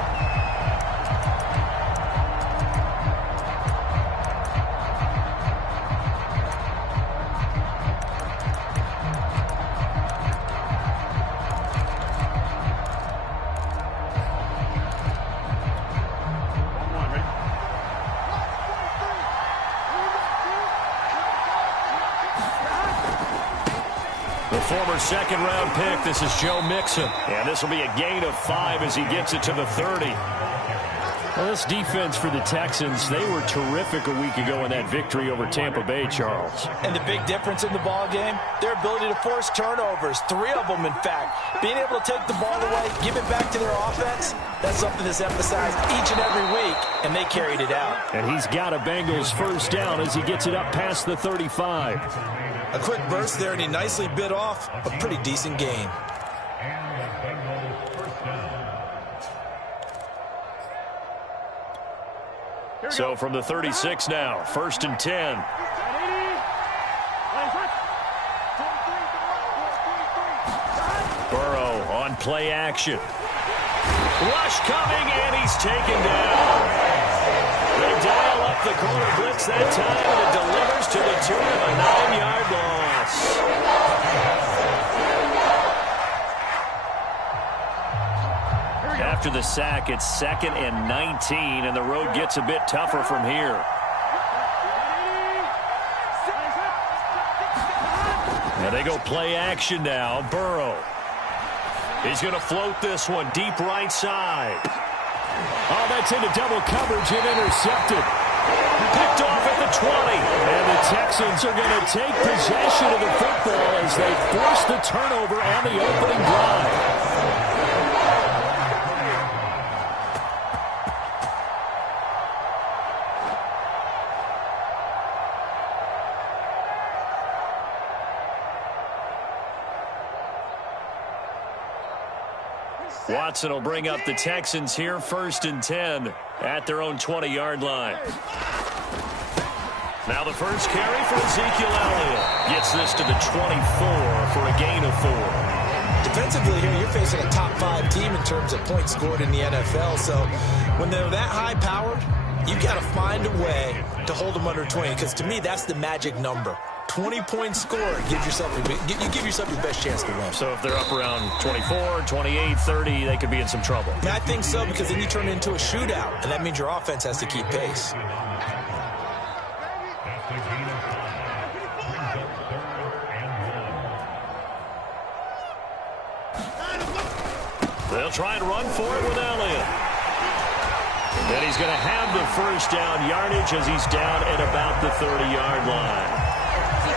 Former second-round pick, this is Joe Mixon. And this will be a gain of 5 as he gets it to the 30. Well, this defense for the Texans, they were terrific a week ago in that victory over Tampa Bay, Charles. And the big difference in the ball game, their ability to force turnovers, 3 of them, in fact. Being able to take the ball away, give it back to their offense, that's something that's emphasized each and every week, and they carried it out. And he's got a Bengals first down as he gets it up past the 35. A quick burst there, and he nicely bit off a pretty decent gain. So from the 36 now, 1st and 10. Burrow on play action. Rush coming, and he's taken down. They dial up the corner blitz that time, and it delivers to the tune of a 9-yard loss. After the sack, it's 2nd and 19, and the road gets a bit tougher from here. And they go play action now. Burrow. He's going to float this one deep right side. Oh, that's into double coverage and intercepted. Picked off at the 20. And the Texans are going to take possession of the football as they force the turnover on the opening drive. Watson will bring up the Texans here, 1st and 10 at their own 20-yard line. Now the first carry for Ezekiel Elliott. Gets this to the 24 for a gain of 4. Defensively here, you're facing a top-5 team in terms of points scored in the NFL. So when they're that high-powered, you've got to find a way to hold them under 20, because to me, that's the magic number. 20-point score, you give yourself your best chance to win. So if they're up around 24, 28, 30, they could be in some trouble. Yeah, I think so, because then you turn it into a shootout, and that means your offense has to keep pace. They'll try and run for it with Elliott. And he's going to have the first down yardage as he's down at about the 30-yard line.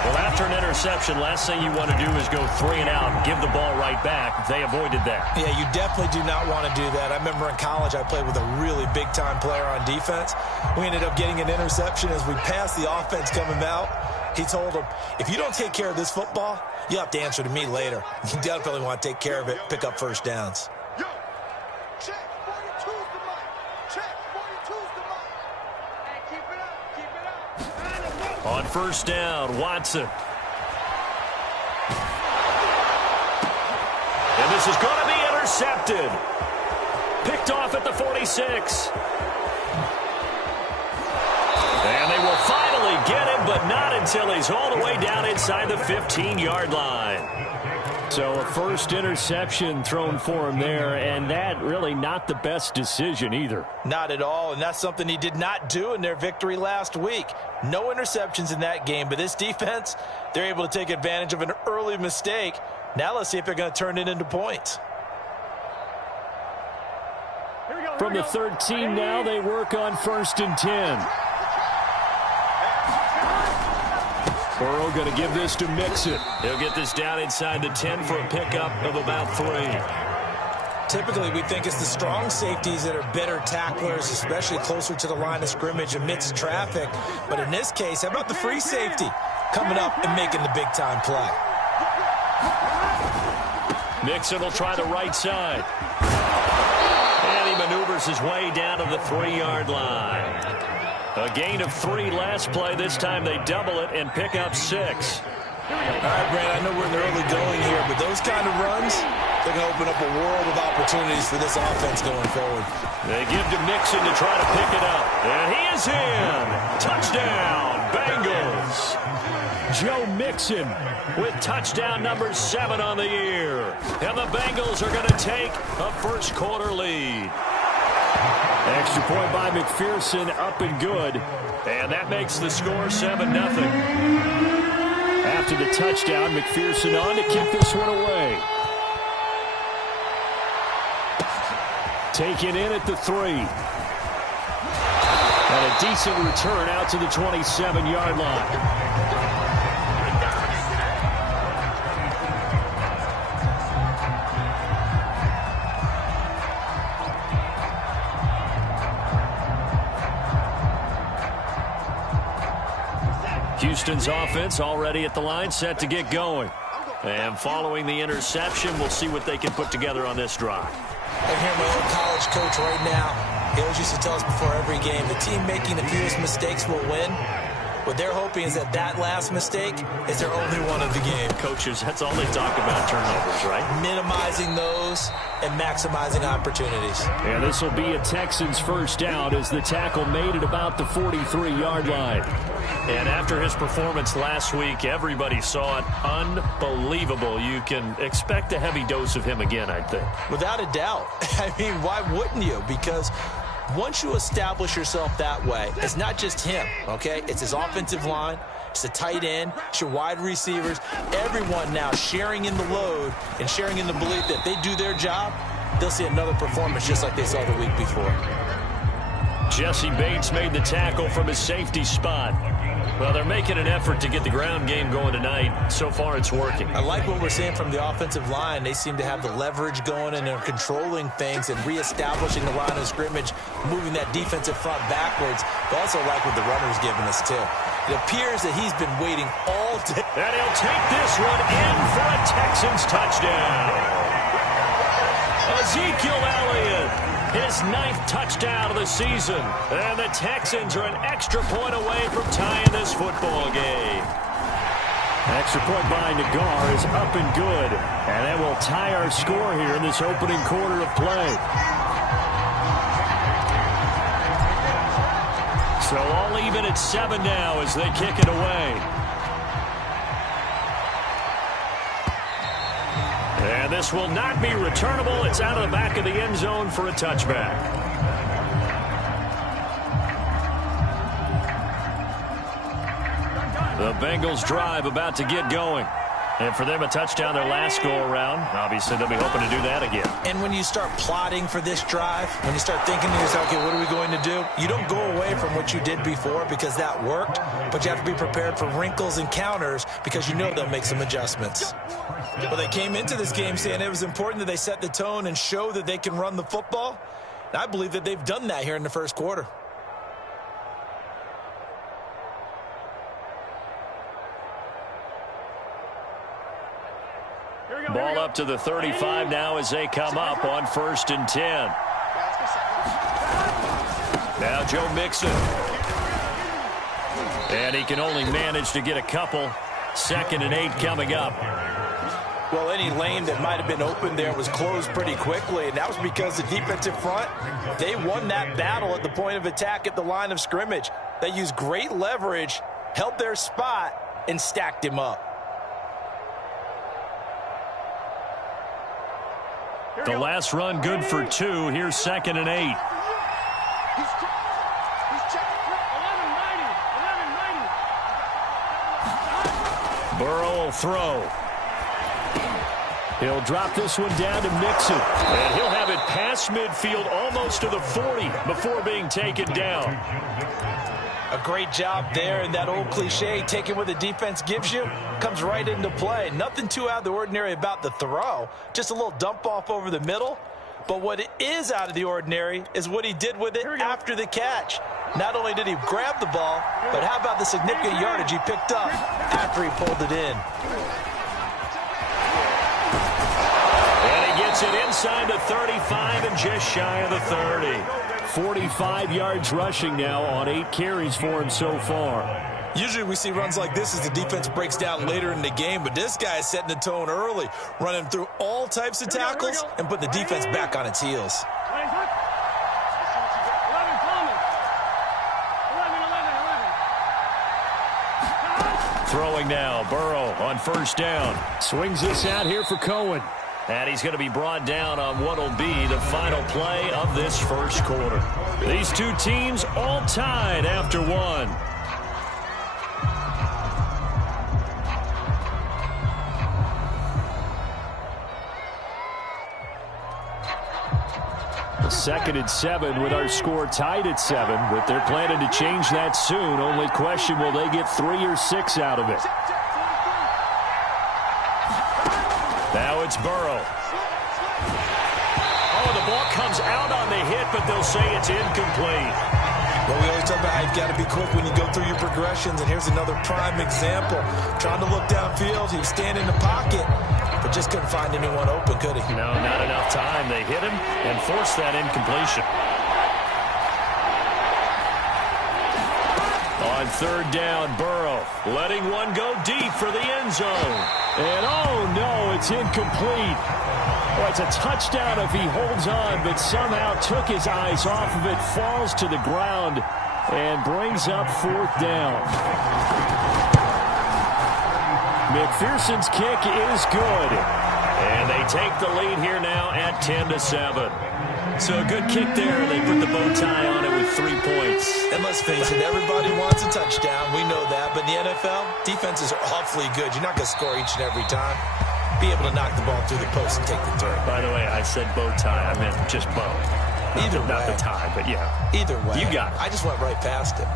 Well, after an interception, last thing you want to do is go 3 and out and give the ball right back. They avoided that. Yeah, you definitely do not want to do that. I remember in college I played with a really big-time player on defense. We ended up getting an interception as we passed the offense coming out. He told him, if you don't take care of this football, you have to answer to me later. You definitely want to take care of it, pick up first downs. On first down, Watson. And this is going to be intercepted. Picked off at the 46. And they will finally get him, but not until he's all the way down inside the 15-yard line. So a first interception thrown for him there, and that really not the best decision either. Not at all, and that's something he did not do in their victory last week. No interceptions in that game, but this defense, they're able to take advantage of an early mistake. Now let's see if they're going to turn it into points. From the 13 now, they work on 1st and 10. Burrow going to give this to Mixon. He'll get this down inside the 10 for a pickup of about 3. Typically, we think it's the strong safeties that are better tacklers, especially closer to the line of scrimmage amidst traffic. But in this case, how about the free safety coming up and making the big-time play? Mixon will try the right side. And he maneuvers his way down to the 3-yard line. A gain of 3 last play. This time they double it and pick up 6. All right, Brad, I know we're in the early going here, but those kind of runs, they're going to open up a world of opportunities for this offense going forward. They give to Mixon to try to pick it up. And he is in. Touchdown, Bengals. Joe Mixon with touchdown number 7 on the year. And the Bengals are going to take a first-quarter lead. Extra point by McPherson, up and good. And that makes the score 7-0. After the touchdown, McPherson on to kick this one away. Taken in at the 3. And a decent return out to the 27-yard line. Houston's offense already at the line, set to get going. And following the interception, we'll see what they can put together on this drive. I hear my old college coach right now. He always used to tell us before every game, the team making the fewest mistakes will win. What they're hoping is that last mistake is their only one of the game. Coaches, that's all they talk about, turnovers, right? Minimizing those and maximizing opportunities. And this will be a Texans first down as the tackle made at about the 43-yard line. And after his performance last week, everybody saw it. Unbelievable. You can expect a heavy dose of him again, I think. Without a doubt. I mean, why wouldn't you? Because once you establish yourself that way, it's not just him, okay? It's his offensive line, it's the tight end, it's your wide receivers, everyone now sharing in the load and sharing in the belief that they do their job, they'll see another performance just like they saw the week before. Jesse Bates made the tackle from his safety spot. Well, they're making an effort to get the ground game going tonight. So far, it's working. I like what we're seeing from the offensive line. They seem to have the leverage going, and they're controlling things and reestablishing the line of scrimmage, moving that defensive front backwards. But also like what the runner's giving us, too. It appears that he's been waiting all day. And he'll take this one in for a Texans touchdown. Ezekiel Elliott. His 9th touchdown of the season. And the Texans are an extra point away from tying this football game. Extra point by Nagar is up and good. And that will tie our score here in this opening quarter of play. So all even at 7 now as they kick it away. And this will not be returnable. It's out of the back of the end zone for a touchback. The Bengals drive about to get going. And for them, a touchdown their last go-around. Obviously, they'll be hoping to do that again. And when you start plotting for this drive, when you start thinking to yourself, okay, what are we going to do? You don't go away from what you did before because that worked, but you have to be prepared for wrinkles and counters because you know they'll make some adjustments. Well, they came into this game saying it was important that they set the tone and show that they can run the football. And I believe that they've done that here in the first quarter. Ball up to the 35 now as they come up on 1st and 10. Now Joe Mixon. And he can only manage to get a couple. 2nd and 8 coming up. Well, any lane that might have been open there was closed pretty quickly, and that was because the defensive front, they won that battle at the point of attack at the line of scrimmage. They used great leverage, held their spot, and stacked him up. The last run good for 2. Here's 2nd and 8. Burrow will throw. He'll drop this one down to Mixon. And he'll have it past midfield almost to the 40 before being taken down. A great job there, and that old cliche, taking what the defense gives you, comes right into play. Nothing too out of the ordinary about the throw. Just a little dump off over the middle. But what is out of the ordinary is what he did with it after the catch. Not only did he grab the ball, but how about the significant yardage he picked up after he pulled it in. And he gets it inside the 35 and just shy of the 30. 45 yards rushing now on 8 carries for him so far. Usually we see runs like this as the defense breaks down later in the game, but this guy is setting the tone early, running through all types of tackles and putting the defense back on its heels. Throwing now, Burrow on first down. Swings this out here for Cohen. And he's going to be brought down on what will be the final play of this first quarter. These two teams all tied after one. Second and 7 with our score tied at 7, but they're planning to change that soon. Only question, will they get 3 or 6 out of it? Now it's Burrow. Oh, the ball comes out on the hit, but they'll say it's incomplete. Well, we always talk about how you've got to be quick when you go through your progressions, and here's another prime example. Trying to look downfield, he was standing in the pocket, but just couldn't find anyone open, could he? No, not enough time. They hit him and forced that incompletion. On third down, Burrow letting one go deep for the end zone. And oh no, it's incomplete. Well, it's a touchdown if he holds on, but somehow took his eyes off of it, falls to the ground, and brings up fourth down. McPherson's kick is good. And they take the lead here now at 10-7. So a good kick there. They put the bow tie on it with 3 points. And let's face it, everybody wants a touchdown. We know that. But in the NFL, defenses are awfully good. You're not going to score each and every time. Be able to knock the ball through the post and take the turn. By the way, I said bow tie. I meant just bow. Not the tie, but yeah. Either way. You got it. I just went right past it.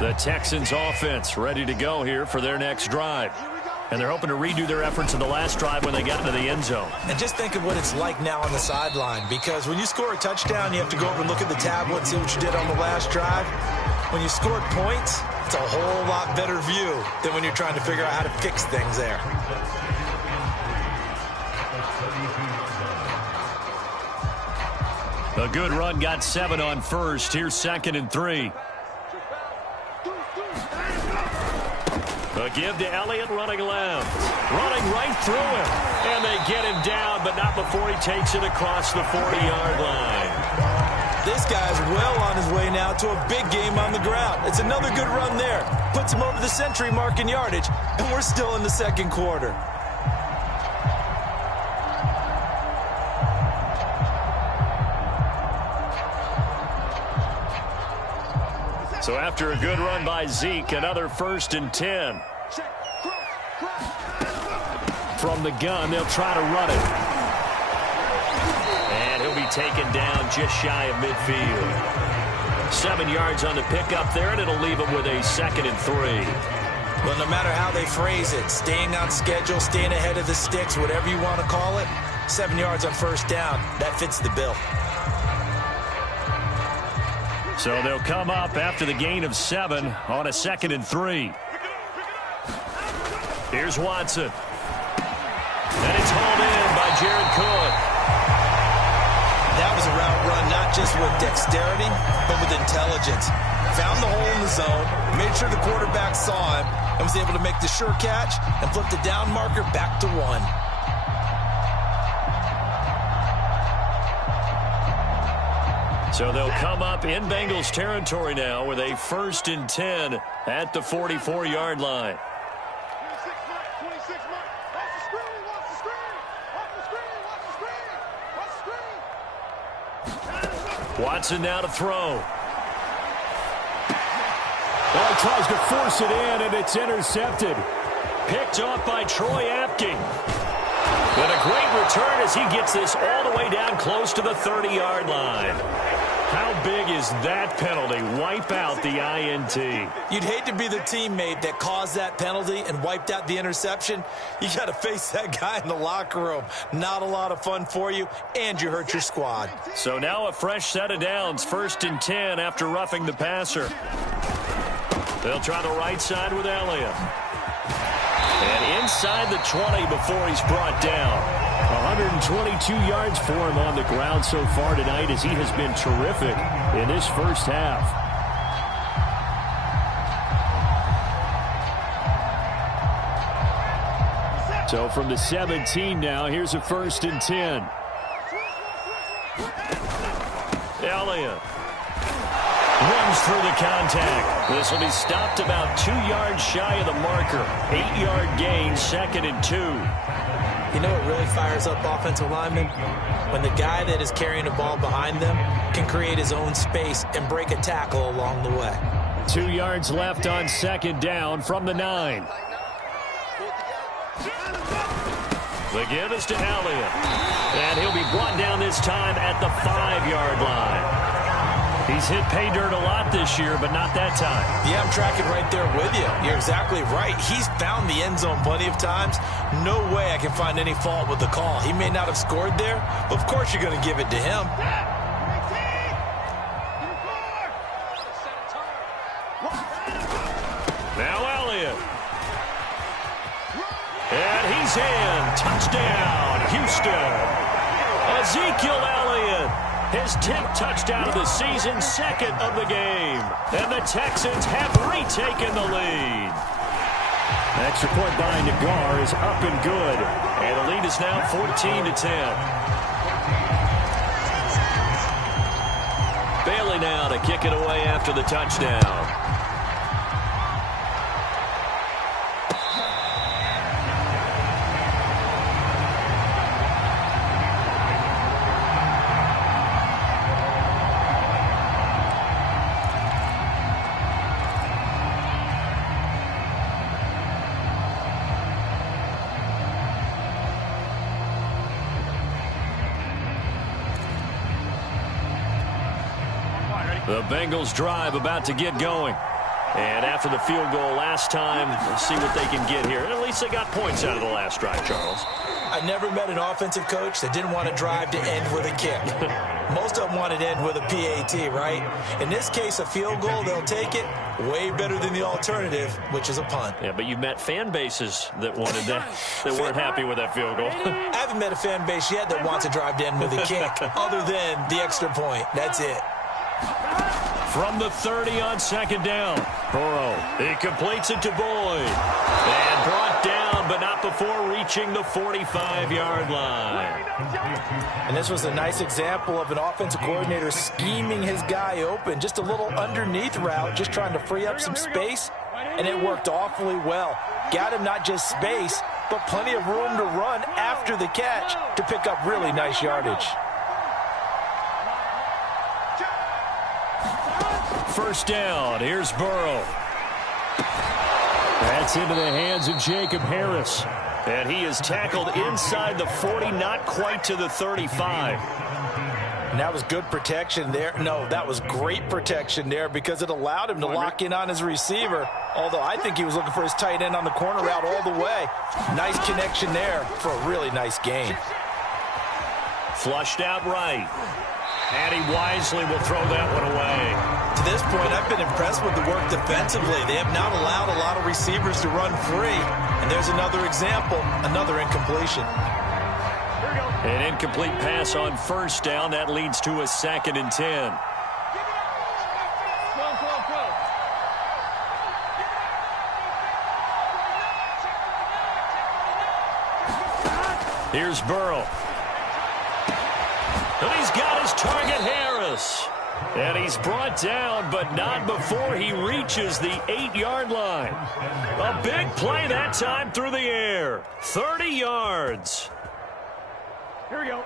The Texans offense ready to go here for their next drive. And they're hoping to redo their efforts in the last drive when they got into the end zone. And just think of what it's like now on the sideline, because when you score a touchdown, you have to go over and look at the tablet and see what you did on the last drive. When you scored points, it's a whole lot better view than when you're trying to figure out how to fix things there. A good run got 7 on first. Here's 2nd and 3. A give to Elliott running left. Running right through him. And they get him down, but not before he takes it across the 40-yard line. This guy's well on his way now to a big game on the ground. It's another good run there. Puts him over the century mark in yardage, and we're still in the second quarter. So after a good run by Zeke, another 1st and 10. From the gun, they'll try to run it. And he'll be taken down just shy of midfield. 7 yards on the pickup there, and it'll leave him with a 2nd and 3. Well, no matter how they phrase it, staying on schedule, staying ahead of the sticks, whatever you want to call it, 7 yards on first down, that fits the bill. So they'll come up after the gain of 7 on a 2nd and 3. Here's Watson. And it's hauled in by Jared Cook. That was a route run not just with dexterity, but with intelligence. Found the hole in the zone, made sure the quarterback saw him, and was able to make the sure catch and flip the down marker back to 1. So they'll come up in Bengals territory now with a 1st and 10 at the 44-yard line. Watson now to throw. Well, he tries to force it in, and it's intercepted. Picked off by Troy Apke. And a great return as he gets this all the way down close to the 30-yard line. How big is that penalty? Wipe out the INT. You'd hate to be the teammate that caused that penalty and wiped out the interception. You got to face that guy in the locker room. Not a lot of fun for you, and you hurt your squad. So now a fresh set of downs, 1st and 10 after roughing the passer. They'll try the right side with Elliott. And inside the 20 before he's brought down. 122 yards for him on the ground so far tonight as he has been terrific in this first half. So from the 17 now, here's a 1st and 10. Elliott runs through the contact. This will be stopped about 2 yards shy of the marker. 8-yard gain, 2nd and 2. You know what really fires up offensive linemen? When the guy that is carrying the ball behind them can create his own space and break a tackle along the way. 2 yards left on 2nd down from the 9. The give is to Elliott. And he'll be brought down this time at the 5-yard line. He's hit pay dirt a lot this year, but not that time. Yeah, I'm tracking right there with you. You're exactly right. He's found the end zone plenty of times. No way I can find any fault with the call. He may not have scored there, but of course you're going to give it to him. Now Elliott. And he's in. Touchdown, Houston. Ezekiel Elliott. His 10th touchdown of the season, 2nd of the game. And the Texans have retaken the lead. Extra point by Nagar is up and good. And the lead is now 14-10. Bailey now to kick it away after the touchdown. The Bengals drive about to get going. And after the field goal last time, let's see what they can get here. At least they got points out of the last drive, Charles. I never met an offensive coach that didn't want to drive to end with a kick. Most of them wanted to end with a PAT, right? In this case, a field goal, they'll take it. Way better than the alternative, which is a punt. Yeah, but you've met fan bases that wanted that, that weren't happy with that field goal. I haven't met a fan base yet that wants to drive to end with a kick, other than the extra point. That's it. From the 30 on 2nd down. Burrow, he completes it to Boyd. And brought down, but not before reaching the 45-yard line. And this was a nice example of an offensive coordinator scheming his guy open. Just a little underneath route, just trying to free up some space. And it worked awfully well. Got him not just space, but plenty of room to run after the catch to pick up really nice yardage. 1st down. Here's Burrow. That's into the hands of Jacob Harris. And he is tackled inside the 40, not quite to the 35. And that was good protection there. No, that was great protection there because it allowed him to lock in on his receiver. Although I think he was looking for his tight end on the corner route all the way. Nice connection there for a really nice gain. Flushed out right. And he wisely will throw that one away. To this point, I've been impressed with the work defensively. They have not allowed a lot of receivers to run free. And there's another example, another incompletion. An incomplete pass on 1st down. That leads to a 2nd and 10. Here's Burrow. And he's got his target, Harris. And he's brought down, but not before he reaches the 8-yard line. A big play that time through the air. 30 yards. Here we go.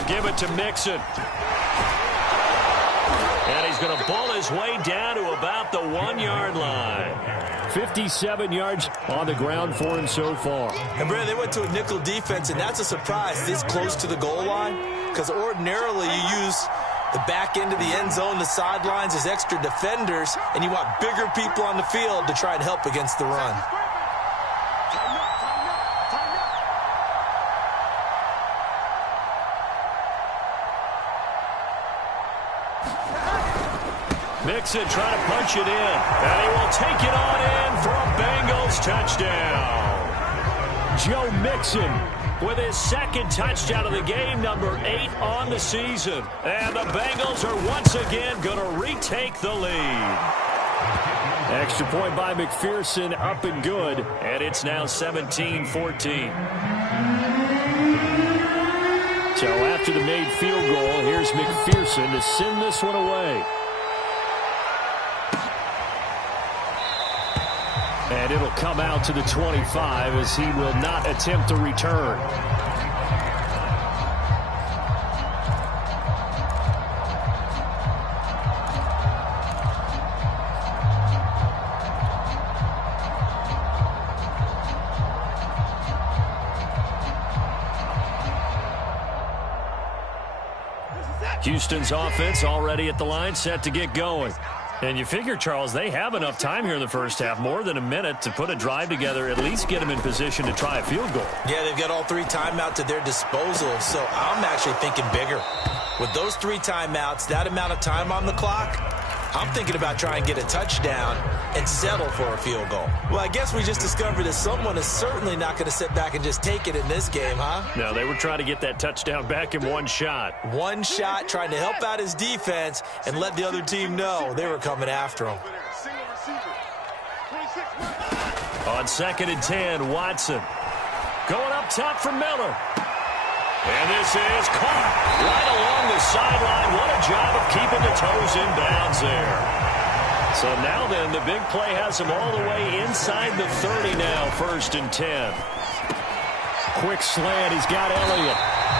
They'll give it to Mixon. And he's going to ball his way down to about the 1-yard line. 57 yards on the ground for him so far. And, Brad, they went to a nickel defense, and that's a surprise this close to the goal line, because ordinarily you use the back end of the end zone, the sidelines as extra defenders, and you want bigger people on the field to try and help against the run. Mixon trying to punch it in, and he will take it on in for a Bengals touchdown. Joe Mixon with his second touchdown of the game, number 8 on the season. And the Bengals are once again going to retake the lead. Extra point by McPherson, up and good. And it's now 17-14. So after the made field goal, here's McPherson to send this one away. And it'll come out to the 25 as he will not attempt to return. Houston's offense already at the line, set to get going. And you figure, Charles, they have enough time here in the first half, more than a minute, to put a drive together, at least get them in position to try a field goal. Yeah, they've got all 3 timeouts at their disposal, so I'm actually thinking bigger. With those 3 timeouts, that amount of time on the clock, I'm thinking about trying to get a touchdown and settle for a field goal. Well, I guess we just discovered that someone is certainly not going to sit back and just take it in this game, huh? No, they were trying to get that touchdown back in one shot. One shot, trying to help out his defense and let the other team know they were coming after him. On 2nd and 10, Watson going up top for Miller. And this is caught right along the sideline. What a job of keeping the toes in bounds there. So now then, the big play has him all the way inside the 30 now, 1st and 10. Quick slant, he's got Elliott.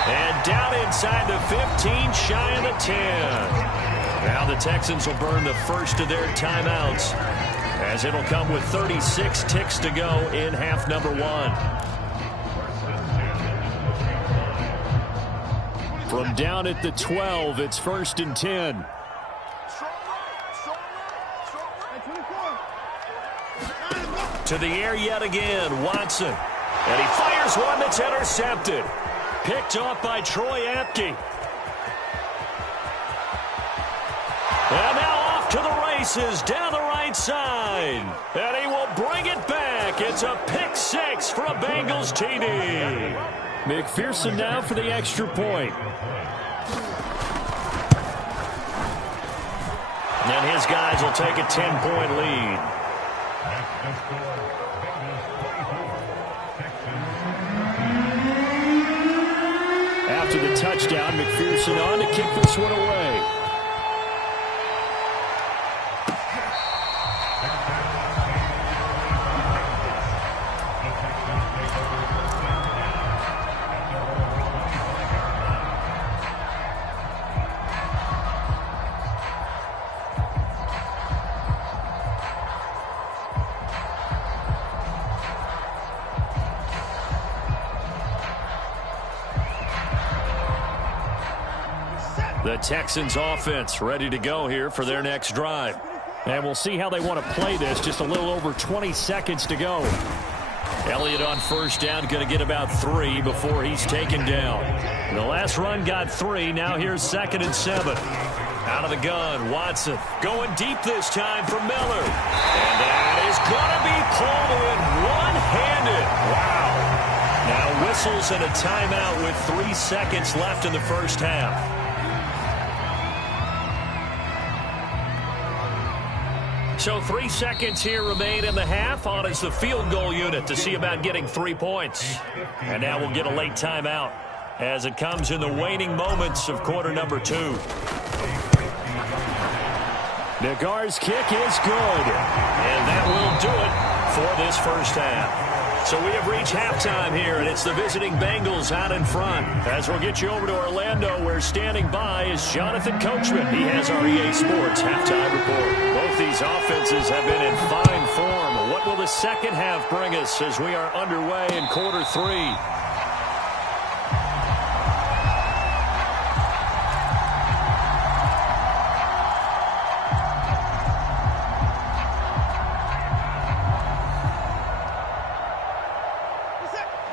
And down inside the 15, shy of the 10. Now the Texans will burn the first of their timeouts, as it'll come with 36 ticks to go in half number 1. From down at the 12, it's 1st and 10. To the air yet again, Watson. And he fires one that's intercepted. Picked off by Troy Apke. And now off to the races down the right side. And he will bring it back. It's a pick 6 for a Bengals TD. McPherson now for the extra point. And his guys will take a 10-point lead. After the touchdown, McPherson on to kick this one away. The Texans offense ready to go here for their next drive. And we'll see how they want to play this. Just a little over 20 seconds to go. Elliott on 1st down, going to get about 3 before he's taken down. The last run got 3. Now here's 2nd and 7. Out of the gun, Watson going deep this time for Miller. And that is going to be pulled in one-handed. Wow. Now whistles and a timeout with 3 seconds left in the first half. So 3 seconds here remain in the half. On is the field goal unit to see about getting 3 points. And now we'll get a late timeout as it comes in the waning moments of quarter number 2. Nagar's kick is good. And that will do it for this first half. So we have reached halftime here, and it's the visiting Bengals out in front. As we'll get you over to Orlando, where standing by is Jonathan Coachman. He has our EA Sports halftime report. Both these offenses have been in fine form. What will the second half bring us as we are underway in quarter 3?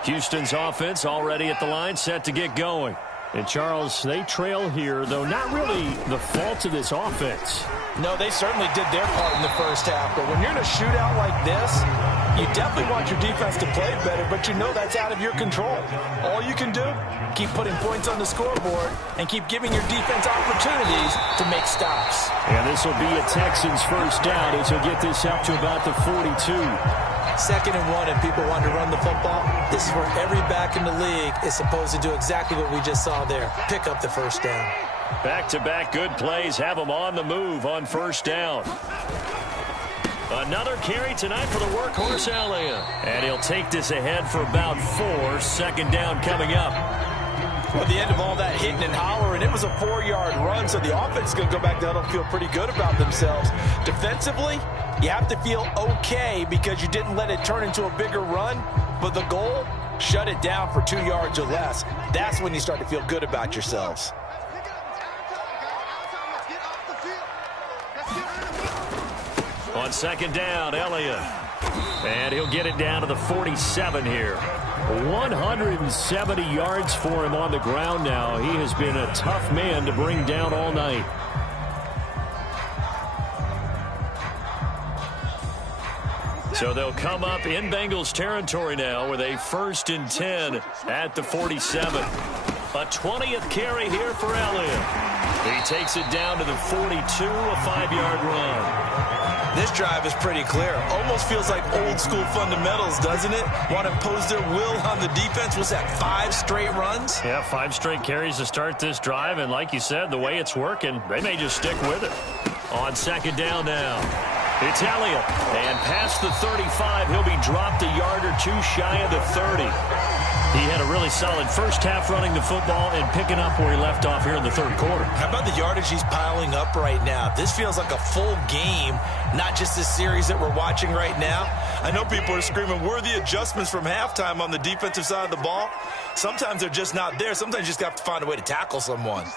Houston's offense already at the line, set to get going. And, Charles, they trail here, though not really the fault of this offense. No, they certainly did their part in the first half. But when you're in a shootout like this, you definitely want your defense to play better, but you know that's out of your control. All you can do, keep putting points on the scoreboard and keep giving your defense opportunities to make stops. And this will be a Texans first down as he'll get this up to about the 42. 2nd and 1, and people want to run the football. This is where every back in the league is supposed to do exactly what we just saw there. Pick up the first down. Back-to-back good plays have them on the move on first down. Another carry tonight for the workhorse Elliott. And he'll take this ahead for about 4. Second down coming up. Well, at the end of all that hitting and hollering, it was a 4-yard run, so the offense is going to go back down and feel pretty good about themselves. Defensively, you have to feel okay because you didn't let it turn into a bigger run, but the goal, shut it down for 2 yards or less. That's when you start to feel good about yourselves. On second down, Elliott. And he'll get it down to the 47 here. 170 yards for him on the ground now. He has been a tough man to bring down all night. So they'll come up in Bengals territory now with a 1st and 10 at the 47. A 20th carry here for Elliott. He takes it down to the 42, a 5-yard run. This drive is pretty clear. Almost feels like old school fundamentals, doesn't it? Want to impose their will on the defense. Was that 5 straight runs? Yeah, 5 straight carries to start this drive. And like you said, the way it's working, they may just stick with it. On second down now, it's Elliott. And past the 35, he'll be dropped a yard or 2 shy of the 30. He had a really solid first half running the football and picking up where he left off here in the 3rd quarter. How about the yardage he's piling up right now? This feels like a full game, not just this series that we're watching right now. I know people are screaming, where are the adjustments from halftime on the defensive side of the ball? Sometimes they're just not there. Sometimes you just have to find a way to tackle someone.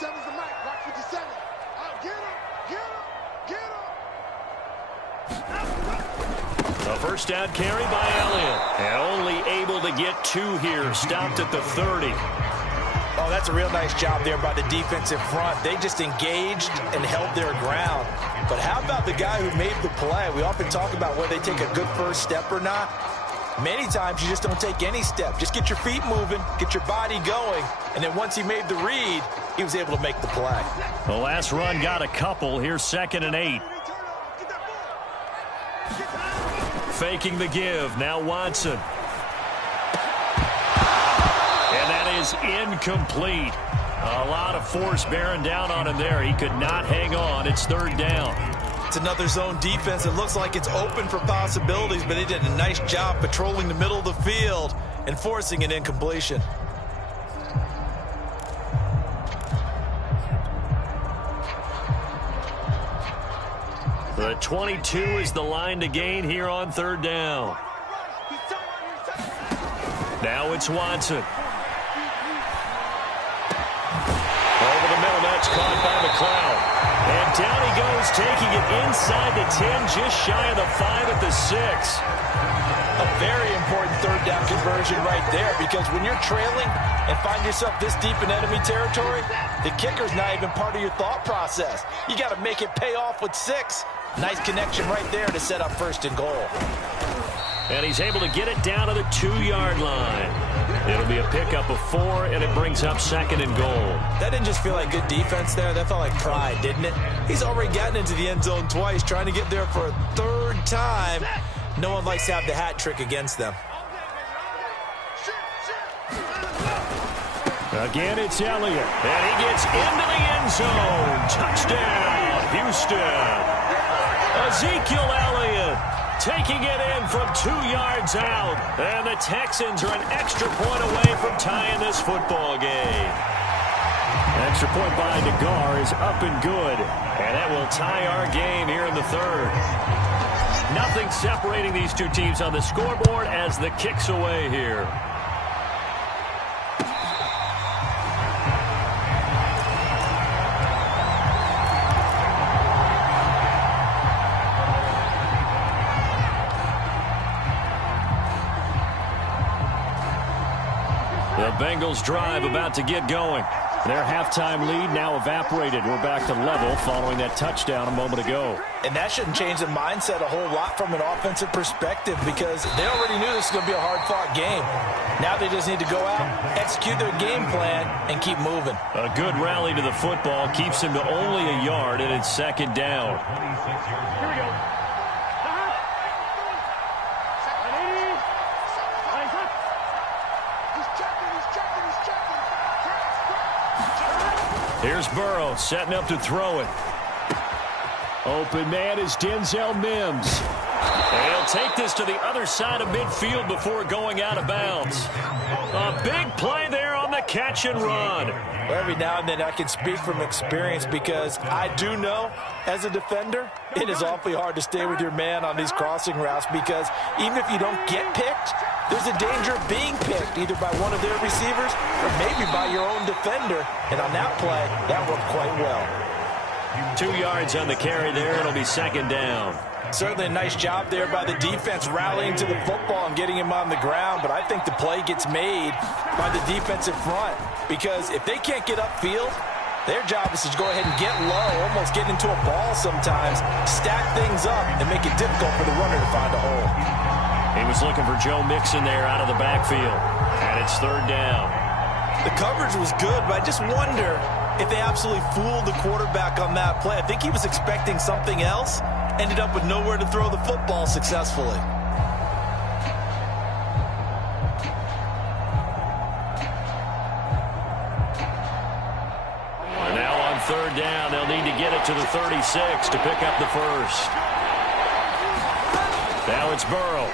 A first down carry by Elliott. And only able to get 2 here. Stopped at the 30. Oh, that's a real nice job there by the defensive front. They just engaged and held their ground. But how about the guy who made the play? We often talk about whether they take a good first step or not. Many times you just don't take any step. Just get your feet moving, get your body going, and then once he made the read, he was able to make the play. The last run got a couple. Here's 2nd and 8. Faking the give. Now Watson. And that is incomplete. A lot of force bearing down on him there. He could not hang on. It's 3rd down. It's another zone defense. It looks like it's open for possibilities, but they did a nice job patrolling the middle of the field and forcing an incompletion. The 22 is the line to gain here on 3rd down. Now it's Watson. Over the middle, that's caught by McLeod. And down he goes, taking it inside the 10, just shy of the 5 at the 6. A very important 3rd down conversion right there, because when you're trailing and find yourself this deep in enemy territory, the kicker's not even part of your thought process. You got to make it pay off with 6. Nice connection right there to set up 1st and goal. And he's able to get it down to the 2-yard line. It'll be a pickup of 4, and it brings up 2nd and goal. That didn't just feel like good defense there. That felt like pride, didn't it? He's already gotten into the end zone twice, trying to get there for a 3rd time. No one likes to have the hat trick against them. Again, it's Elliott. And he gets into the end zone. Touchdown, Houston. Ezekiel Elliott taking it in from 2 yards out. And the Texans are an extra point away from tying this football game. Extra point by Nagar is up and good. And that will tie our game here in the third. Nothing separating these two teams on the scoreboard as the kick's away here. The Bengals drive about to get going. Their halftime lead now evaporated. We're back to level following that touchdown a moment ago. And that shouldn't change the mindset a whole lot from an offensive perspective because they already knew this was going to be a hard-fought game. Now they just need to go out, execute their game plan, and keep moving. A good rally to the football keeps him to only a yard, and it's second down. Here we go. Here's Burrow setting up to throw it. Open man is Denzel Mims. And he'll take this to the other side of midfield before going out of bounds. A big play there on the catch and run. Well, every now and then I can speak from experience because I do know as a defender it is awfully hard to stay with your man on these crossing routes because even if you don't get picked, there's a danger of being picked either by one of their receivers or maybe by your own defender. And on that play, that worked quite well. 2 yards on the carry there. It'll be second down. Certainly a nice job there by the defense rallying to the football and getting him on the ground. But I think the play gets made by the defensive front because if they can't get upfield, their job is to go ahead and get low, almost get into a ball sometimes, stack things up, and make it difficult for the runner to find a hole. He was looking for Joe Mixon there out of the backfield. And it's third down. The coverage was good, but I just wonder if they absolutely fooled the quarterback on that play. I think he was expecting something else, ended up with nowhere to throw the football successfully. Now on third down, they'll need to get it to the 36 to pick up the first. Now it's Burrow.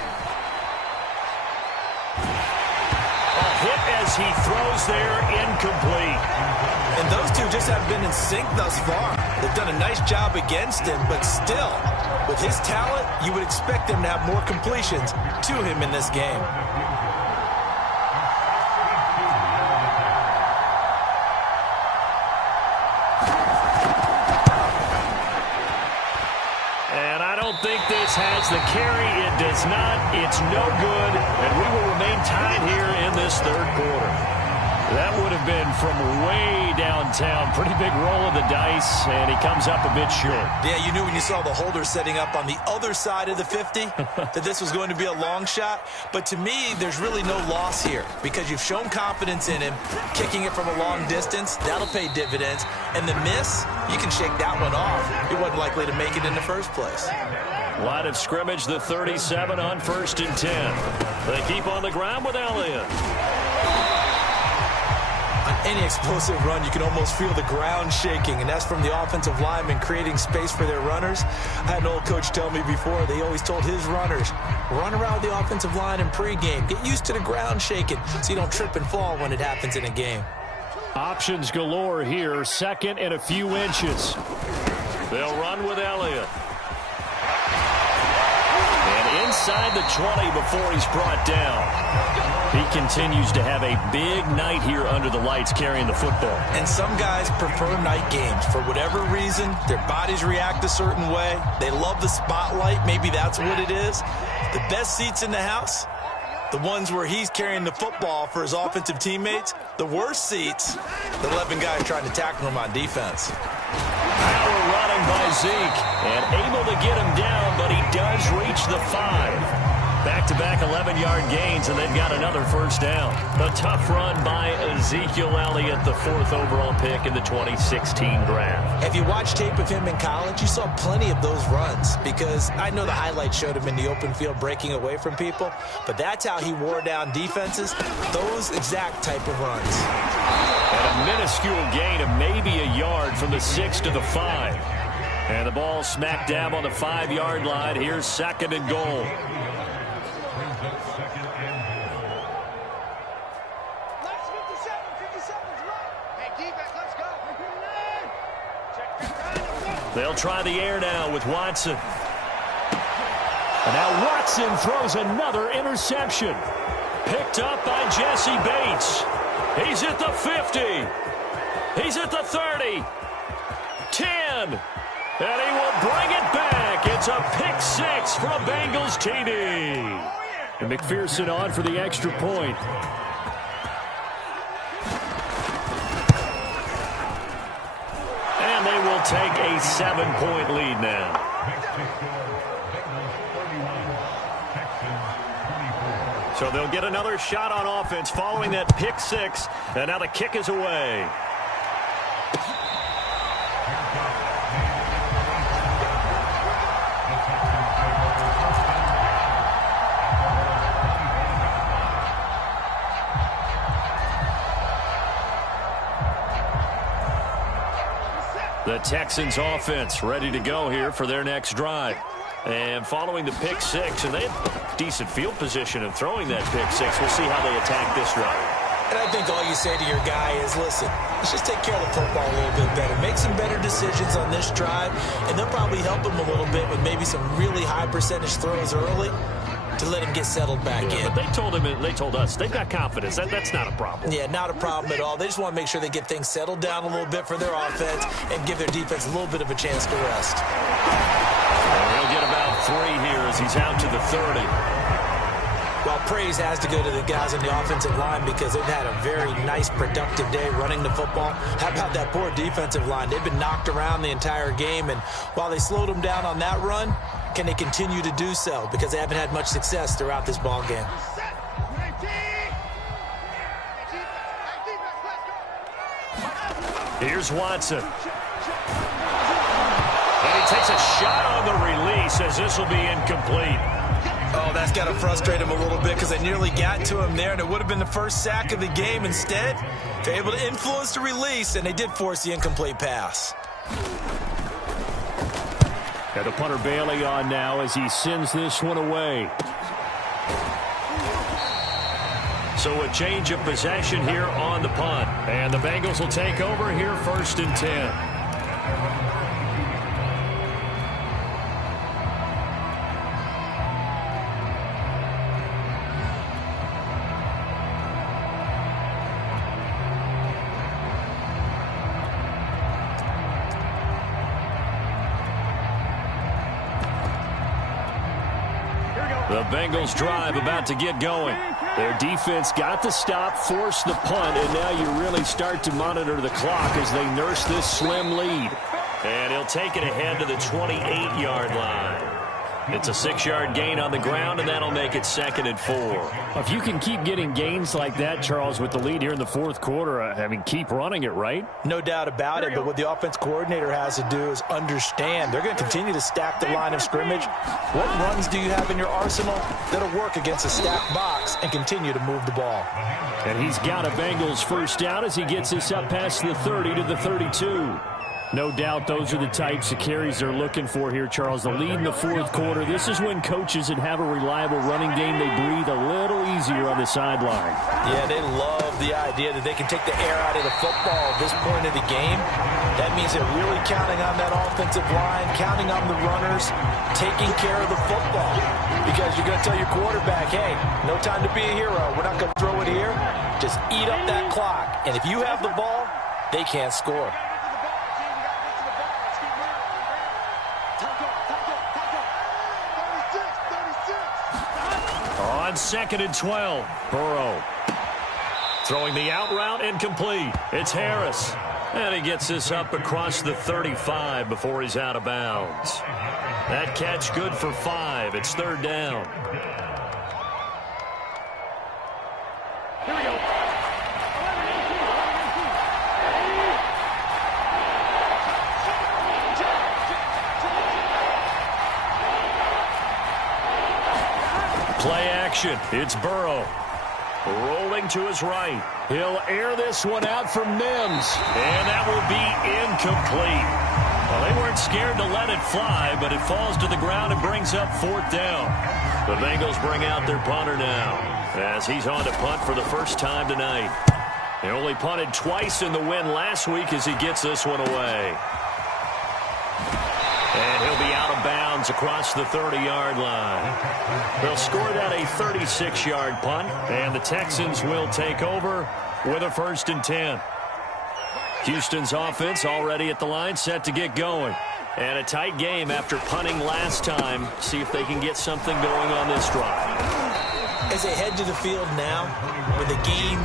Hit as he throws there, incomplete. And those two just haven't been in sync thus far. They've done a nice job against him, but still, with his talent, you would expect them to have more completions to him in this game. And I don't think this has the carry. It does not. It's no good. And we will remain tied here in this third quarter. That would have been from way downtown. Pretty big roll of the dice, and he comes up a bit short. Yeah, you knew when you saw the holder setting up on the other side of the 50 that this was going to be a long shot. But to me, there's really no loss here because you've shown confidence in him. Kicking it from a long distance, that'll pay dividends. And the miss, you can shake that one off. It wasn't likely to make it in the first place. Line of scrimmage, the 37 on 1st and 10. They keep on the ground with Elliott. On any explosive run, you can almost feel the ground shaking, and that's from the offensive linemen creating space for their runners. I had an old coach tell me before, they always told his runners, run around the offensive line in pregame. Get used to the ground shaking so you don't trip and fall when it happens in a game. Options galore here, second and a few inches. They'll run with Elliott. And inside the 20 before he's brought down. He continues to have a big night here under the lights carrying the football. And some guys prefer night games. For whatever reason, their bodies react a certain way. They love the spotlight. Maybe that's what it is. The best seats in the house, the ones where he's carrying the football for his offensive teammates. The worst seats, the 11 guys trying to tackle him on defense. Power running by Zeke. And able to get him down, but he does reach the 5. Back-to-back 11-yard gains, and they've got another first down. A tough run by Ezekiel Elliott, the 4th overall pick in the 2016 draft. If you watched tape of him in college, you saw plenty of those runs because I know the highlights showed him in the open field breaking away from people, but that's how he wore down defenses, those exact type of runs. And a minuscule gain of maybe a yard from the 6 to the 5. And the ball smack dab on the 5-yard line. Here's 2nd and goal. They'll try the air now with Watson. And now Watson throws another interception. Picked up by Jesse Bates. He's at the 50. He's at the 30. 10. And he will bring it back. It's a pick 6 for a Bengals TD. And McPherson on for the extra point. And they will take a 7-point lead now. So they'll get another shot on offense following that pick 6. And now the kick is away. The Texans offense ready to go here for their next drive. And following the pick 6, and they have decent field position of throwing that pick 6. We'll see how they attack this drive. And I think all you say to your guy is, listen, let's just take care of the football a little bit better. Make some better decisions on this drive, and they'll probably help him a little bit with maybe some really high percentage throws early to let him get settled back in. But they told us they've got confidence. That's not a problem. Yeah, not a problem at all. They just want to make sure they get things settled down a little bit for their offense and give their defense a little bit of a chance to rest. And he'll get about 3 here as he's out to the 30. Well, praise has to go to the guys on the offensive line because they've had a very nice, productive day running the football. How about that poor defensive line? They've been knocked around the entire game, and while they slowed them down on that run, can they continue to do so? Because they haven't had much success throughout this ball game. Here's Watson. And he takes a shot on the release as this will be incomplete. Oh, that's got to frustrate him a little bit because they nearly got to him there, and it would have been the first sack of the game. Instead, they're able to influence the release, and they did force the incomplete pass. Got the punter Bailey on now as he sends this one away. So a change of possession here on the punt. And the Bengals will take over here 1st and 10. The Bengals drive about to get going. Their defense got the stop, forced the punt, and now you really start to monitor the clock as they nurse this slim lead. And he'll take it ahead to the 28-yard line. It's a 6-yard gain on the ground, and that'll make it 2nd and 4. If you can keep getting gains like that, Charles, with the lead here in the 4th quarter, I mean, keep running it, right? No doubt about it, but what the offense coordinator has to do is understand they're going to continue to stack the line of scrimmage. What runs do you have in your arsenal that'll work against a stacked box and continue to move the ball? And he's got a Bengals first down as he gets this up past the 30 to the 32. No doubt those are the types of carries they're looking for here, Charles. The lead in the 4th quarter. This is when coaches that have a reliable running game, they breathe a little easier on the sideline. Yeah, they love the idea that they can take the air out of the football at this point of the game. That means they're really counting on that offensive line, counting on the runners, taking care of the football. Because you're going to tell your quarterback, hey, no time to be a hero. We're not going to throw it here. Just eat up that clock. And if you have the ball, they can't score. On 2nd and 12, Burrow throwing the out route incomplete. It's Harris. And he gets this up across the 35 before he's out of bounds. That catch good for 5. It's 3rd down. Here we go. Play action. It's Burrow. Rolling to his right. He'll air this one out for Mims. And that will be incomplete. Well, they weren't scared to let it fly, but it falls to the ground and brings up 4th down. The Bengals bring out their punter now as he's on to punt for the first time tonight. He only punted twice in the win last week as he gets this one away. And he'll be out of bounds across the 30-yard line. They'll score that a 36-yard punt, and the Texans will take over with a 1st and 10. Houston's offense already at the line, set to get going. And a tight game after punting last time. See if they can get something going on this drive. As they head to the field now, with the game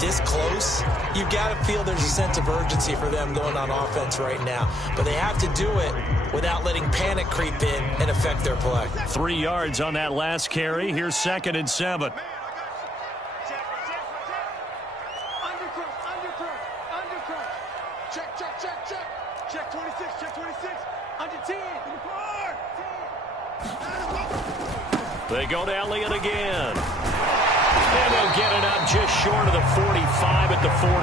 this close, you've got to feel there's a sense of urgency for them going on offense right now. But they have to do it without letting panic creep in and affect their play. 3 yards on that last carry. Here's 2nd and 7. Check 26, check 26. Under 10. They go to Elliott again. And they'll get it up just short of the 45 at the 44.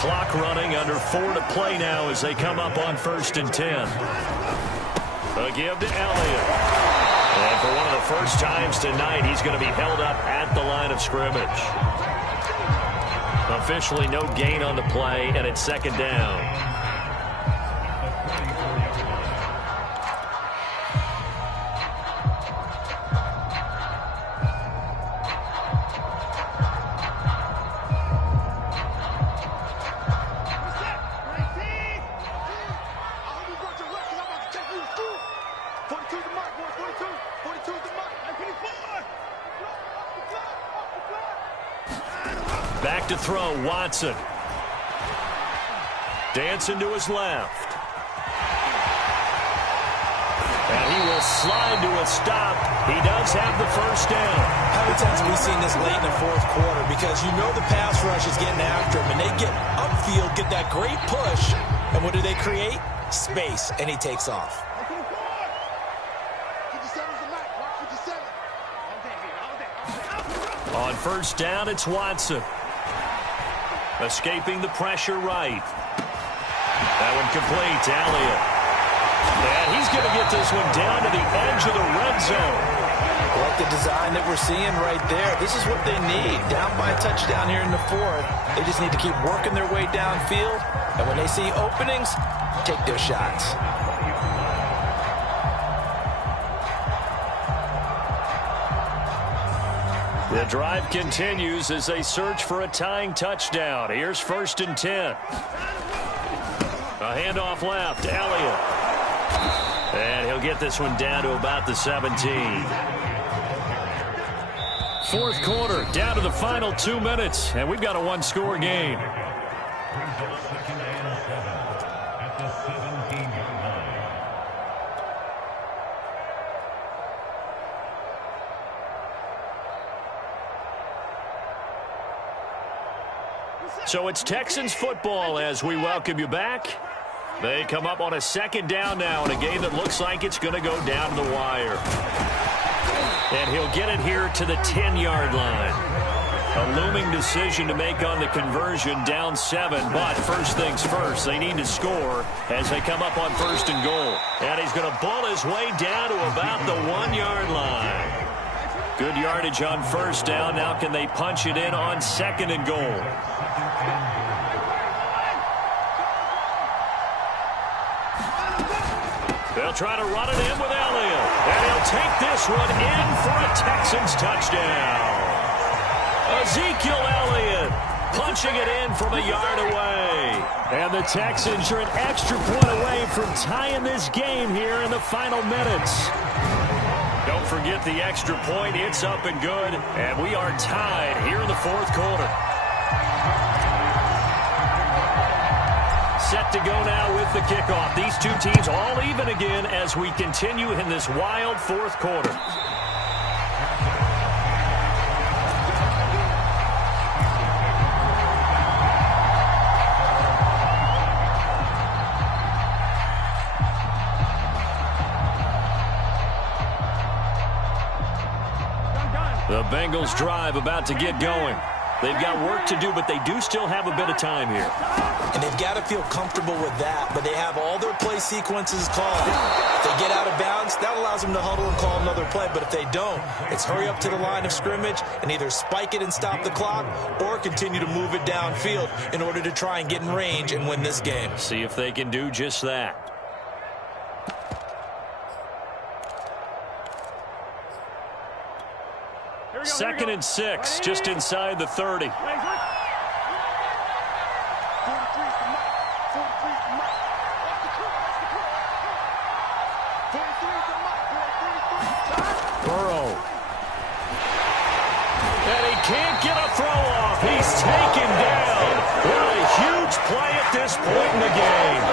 Clock running, under 4 to play now as they come up on 1st and 10. A give to Elliott. And for one of the first times tonight, he's going to be held up at the line of scrimmage. Officially no gain on the play, and it's 2nd down. Back to throw, Watson. Dancing to his left. And he will slide to a stop. He does have the 1st down. How many times have we seen this late in the 4th quarter? Because you know the pass rush is getting after him, and they get upfield, get that great push. And what do they create? Space, and he takes off. On 1st down, it's Watson. Escaping the pressure right. That one complete to Elliott. And he's going to get this one down to the edge of the red zone. Like the design that we're seeing right there. This is what they need. Down by a touchdown here in the 4th. They just need to keep working their way downfield. And when they see openings, take their shots. The drive continues as they search for a tying touchdown. Here's 1st and 10. A handoff left, Elliott. And he'll get this one down to about the 17. 4th quarter, down to the final 2 minutes, and we've got a 1-score game. So it's Texans football as we welcome you back. They come up on a 2nd down now in a game that looks like it's going to go down the wire. And he'll get it here to the 10-yard line. A looming decision to make on the conversion, down 7. But first things first, they need to score as they come up on 1st and goal. And he's going to bull his way down to about the 1-yard line. Good yardage on 1st down. Now can they punch it in on 2nd and goal? They'll try to run it in with Elliott. And he'll take this one in for a Texans touchdown. Ezekiel Elliott punching it in from a yard away. And the Texans are an extra point away from tying this game here in the final minutes. Don't forget the extra point. It's up and good. And we are tied here in the 4th quarter. Set to go now with the kickoff. These two teams all even again as we continue in this wild 4th quarter. The Bengals drive about to get going. They've got work to do, but they do still have a bit of time here. And they've got to feel comfortable with that, but they have all their play sequences called. If they get out of bounds, that allows them to huddle and call another play, but if they don't, it's hurry up to the line of scrimmage and either spike it and stop the clock or continue to move it downfield in order to try and get in range and win this game. See if they can do just that. Second and 6, just inside the 30. Burrow. And he can't get a throw off. He's taken down. What a huge play at this point in the game.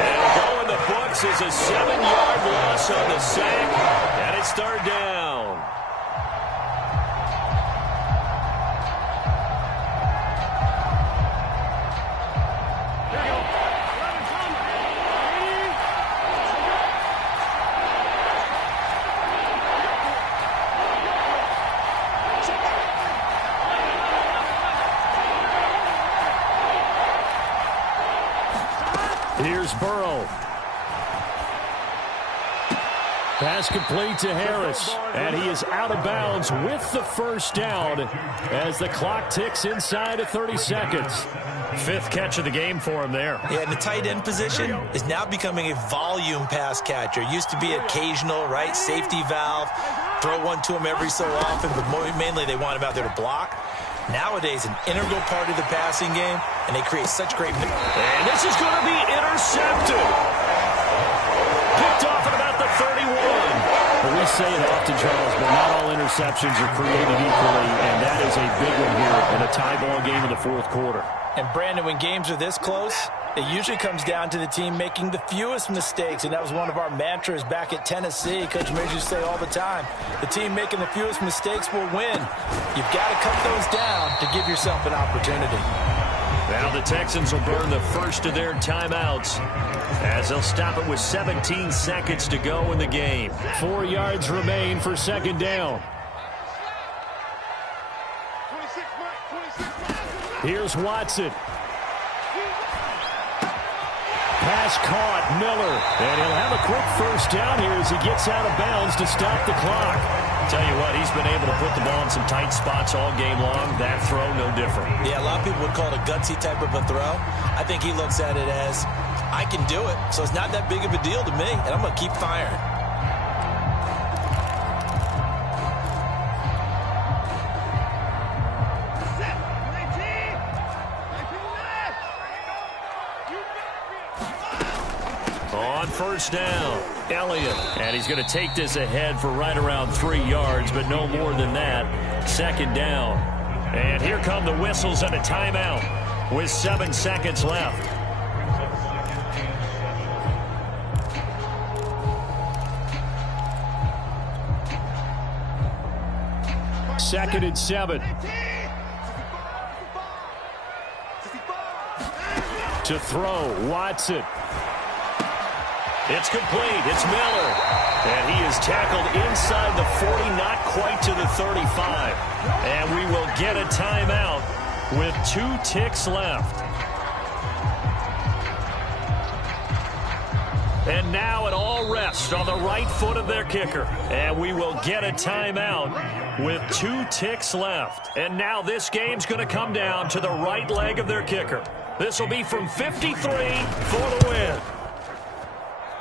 And it'll go in the books as a 7-yard loss on the sack. And it's third down. Here's Burrow. Pass complete to Harris, and he is out of bounds with the first down as the clock ticks inside of 30 seconds. 5th catch of the game for him there. Yeah, and the tight end position is now becoming a volume pass catcher. Used to be occasional, right? Safety valve. Throw one to him every so often, but mainly they want him out there to block. Nowadays, an integral part of the passing game, and they create such great... And this is going to be intercepted. Picked off at about the 31. Well, we say it often, Charles, but not all interceptions are created equally, and that is a big one here in a tie ball game in the 4th quarter. And, Brandon, when games are this close, it usually comes down to the team making the fewest mistakes, and that was one of our mantras back at Tennessee. Coach Mears used to say all the time, the team making the fewest mistakes will win. You've got to cut those down to give yourself an opportunity. Now the Texans will burn the first of their timeouts as they'll stop it with 17 seconds to go in the game. 4 yards remain for second down. Here's Watson. Pass caught, Miller. And he'll have a quick first down here as he gets out of bounds to stop the clock. Tell you what, he's been able to put the ball in some tight spots all game long. That throw, no different. Yeah, a lot of people would call it a gutsy type of a throw. I think he looks at it as, I can do it, so it's not that big of a deal to me, and I'm going to keep firing. On first down, Elliott. And he's going to take this ahead for right around 3 yards, but no more than that. Second down. And here come the whistles and a timeout with 7 seconds left. Second and 7. To throw, Watson. It's complete. It's Miller. And he is tackled inside the 40, not quite to the 35. And we will get a timeout with 2 ticks left. And now it all rests on the right foot of their kicker. And we will get a timeout with 2 ticks left. And now this game's going to come down to the right leg of their kicker. This will be from 53 for the win.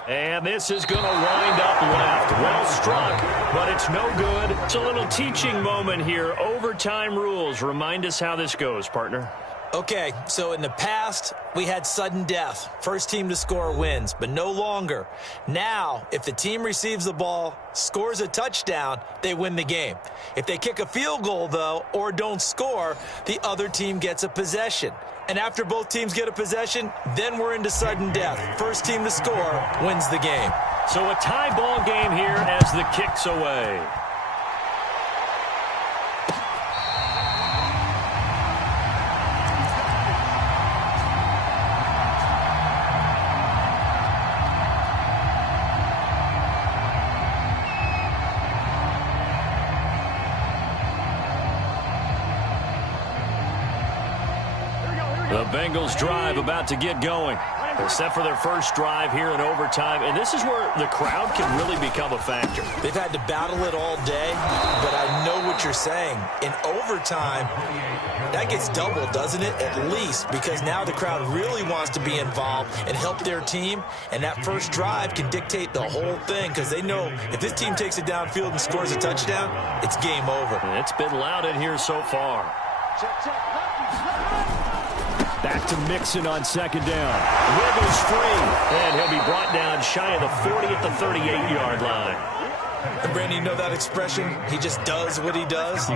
And this is going to wind up left. Well struck, but it's no good. It's a little teaching moment here. Overtime rules. Remind us how this goes, partner. Okay, so in the past, we had sudden death. First team to score wins, but no longer. Now, if the team receives the ball, scores a touchdown, they win the game. If they kick a field goal, though, or don't score, the other team gets a possession. And after both teams get a possession, then we're into sudden death. First team to score wins the game. So a tie ball game here as the kick's away. The Bengals drive about to get going. They're set for their first drive here in overtime, and this is where the crowd can really become a factor. They've had to battle it all day, but I know what you're saying. In overtime, that gets doubled, doesn't it? At least, because now the crowd really wants to be involved and help their team, and that first drive can dictate the whole thing because they know if this team takes it downfield and scores a touchdown, it's game over. And it's been loud in here so far. Back to Mixon on second down. Wiggles free, and he'll be brought down shy of the 40 at the 38-yard line. And Brandon, you know that expression? He just does what he does?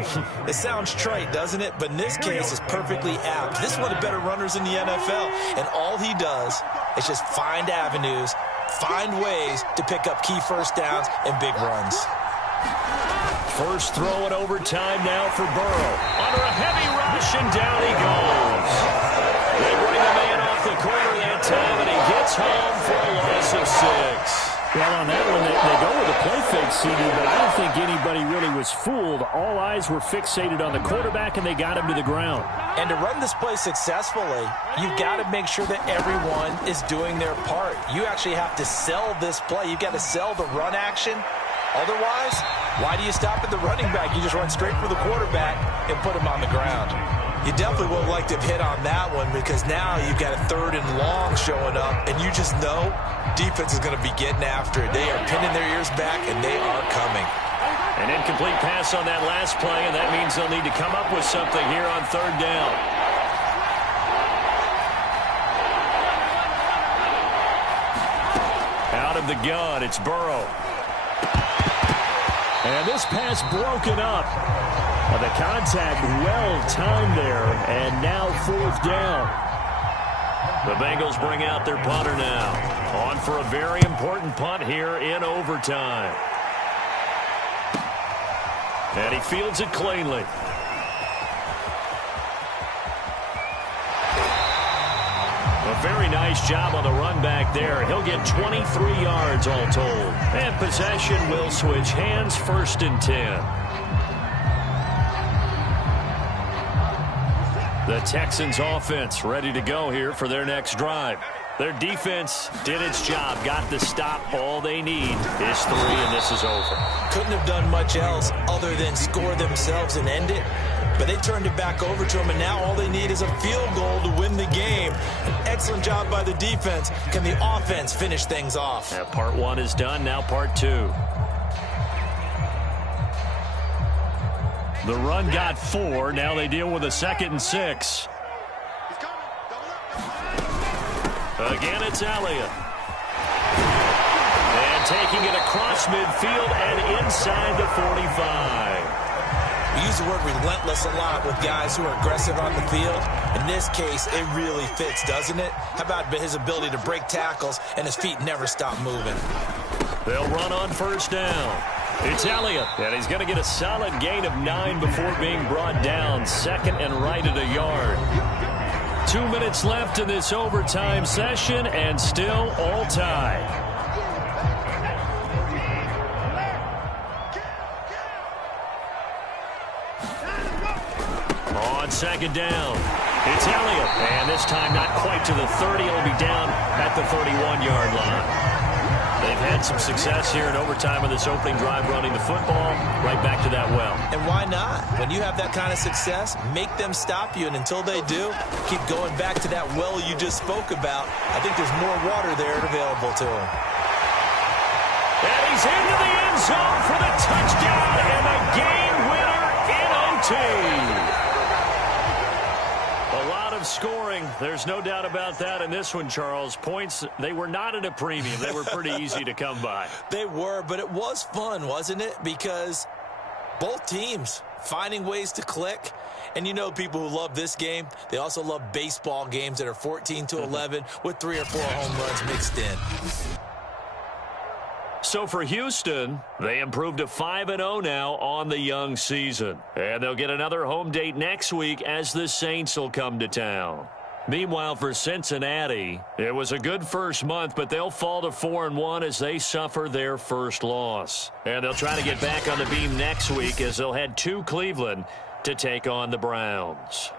It sounds trite, doesn't it? But in this case, it's perfectly apt. This is one of the better runners in the NFL, and all he does is just find avenues, find ways to pick up key first downs and big runs. First throw in overtime now for Burrow. Under a heavy rush, and down he goes. They bring the man off the corner that time, and he gets home for a loss of 6. Well, on that one, they go with a play fake, CD, but I don't think anybody really was fooled. All eyes were fixated on the quarterback, and they got him to the ground. And to run this play successfully, you've got to make sure that everyone is doing their part. You actually have to sell this play. You've got to sell the run action. Otherwise, why do you stop at the running back? You just run straight for the quarterback and put him on the ground. You definitely would have liked to have hit on that one because now you've got a 3rd and long showing up, and you just know defense is going to be getting after it. They are pinning their ears back, and they are coming. An incomplete pass on that last play, and that means they'll need to come up with something here on 3rd down. Out of the gun, it's Burrow. And this pass broken up. The contact well-timed there, and now 4th down. The Bengals bring out their punter now. On for a very important punt here in overtime. And he fields it cleanly. A very nice job on the run back there. He'll get 23 yards all told. And possession will switch hands, 1st and 10. The Texans offense ready to go here for their next drive. Their defense did its job, got the stop. All they need is 3, and this is over. Couldn't have done much else other than score themselves and end it. But they turned it back over to them, and now all they need is a field goal to win the game. An excellent job by the defense. Can the offense finish things off? Yeah, part 1 is done, now part 2. The run got 4. Now they deal with a 2nd and 6. Again, it's Elliott. And taking it across midfield and inside the 45. We use the word relentless a lot with guys who are aggressive on the field. In this case, it really fits, doesn't it? How about his ability to break tackles and his feet never stop moving? They'll run on 1st down. It's Elliott, and he's going to get a solid gain of 9 before being brought down. 2nd and right at a yard. 2 minutes left in this overtime session, and still all tied. On 2nd down, it's Elliott, and this time not quite to the 30. He'll be down at the 31-yard line. They've had some success here in overtime of this opening drive running the football. Right back to that well. And why not? When you have that kind of success, make them stop you. And until they do, keep going back to that well you just spoke about. I think there's more water there available to him. And he's into the end zone for the touchdown and the game winner in OT. A lot of scoring. There's no doubt about that in this one, Charles. Points, they were not at a premium. They were pretty easy to come by. They were, but it was fun, wasn't it? Because both teams finding ways to click. And you know people who love this game, they also love baseball games that are 14-11 with 3 or 4 home runs mixed in. So for Houston, they improved to 5-0 now on the young season. And they'll get another home date next week as the Saints will come to town. Meanwhile, for Cincinnati, it was a good first month, but they'll fall to 4-1 as they suffer their first loss. And they'll try to get back on the beam next week as they'll head to Cleveland to take on the Browns.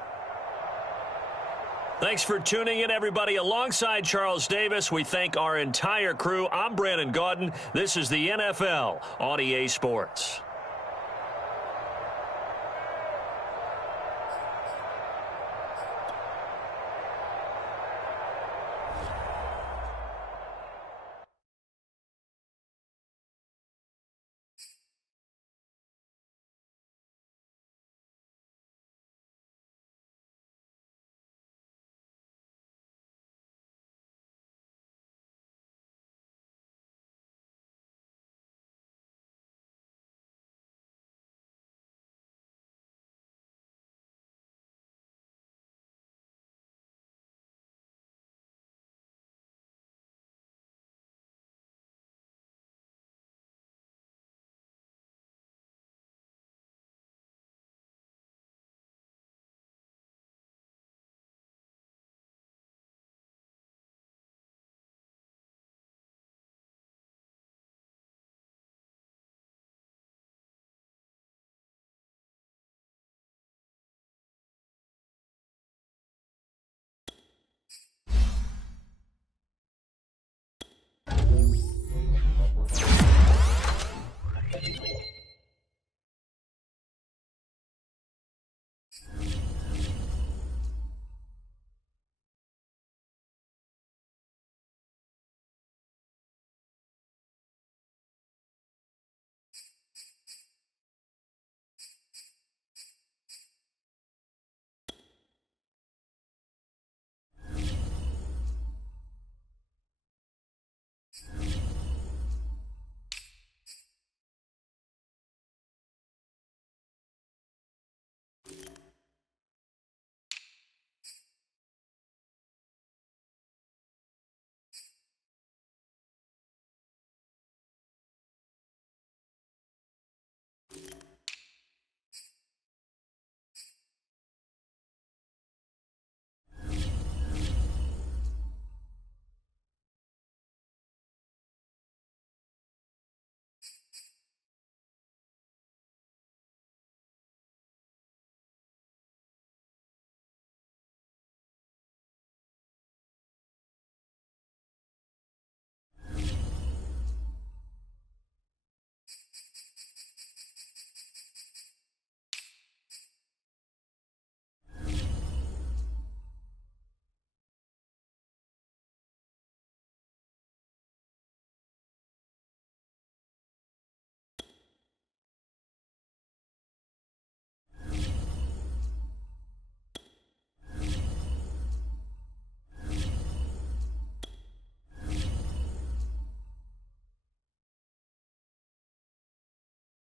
Thanks for tuning in, everybody. Alongside Charles Davis, we thank our entire crew. I'm Brandon Gaudin. This is the NFL on EA Sports.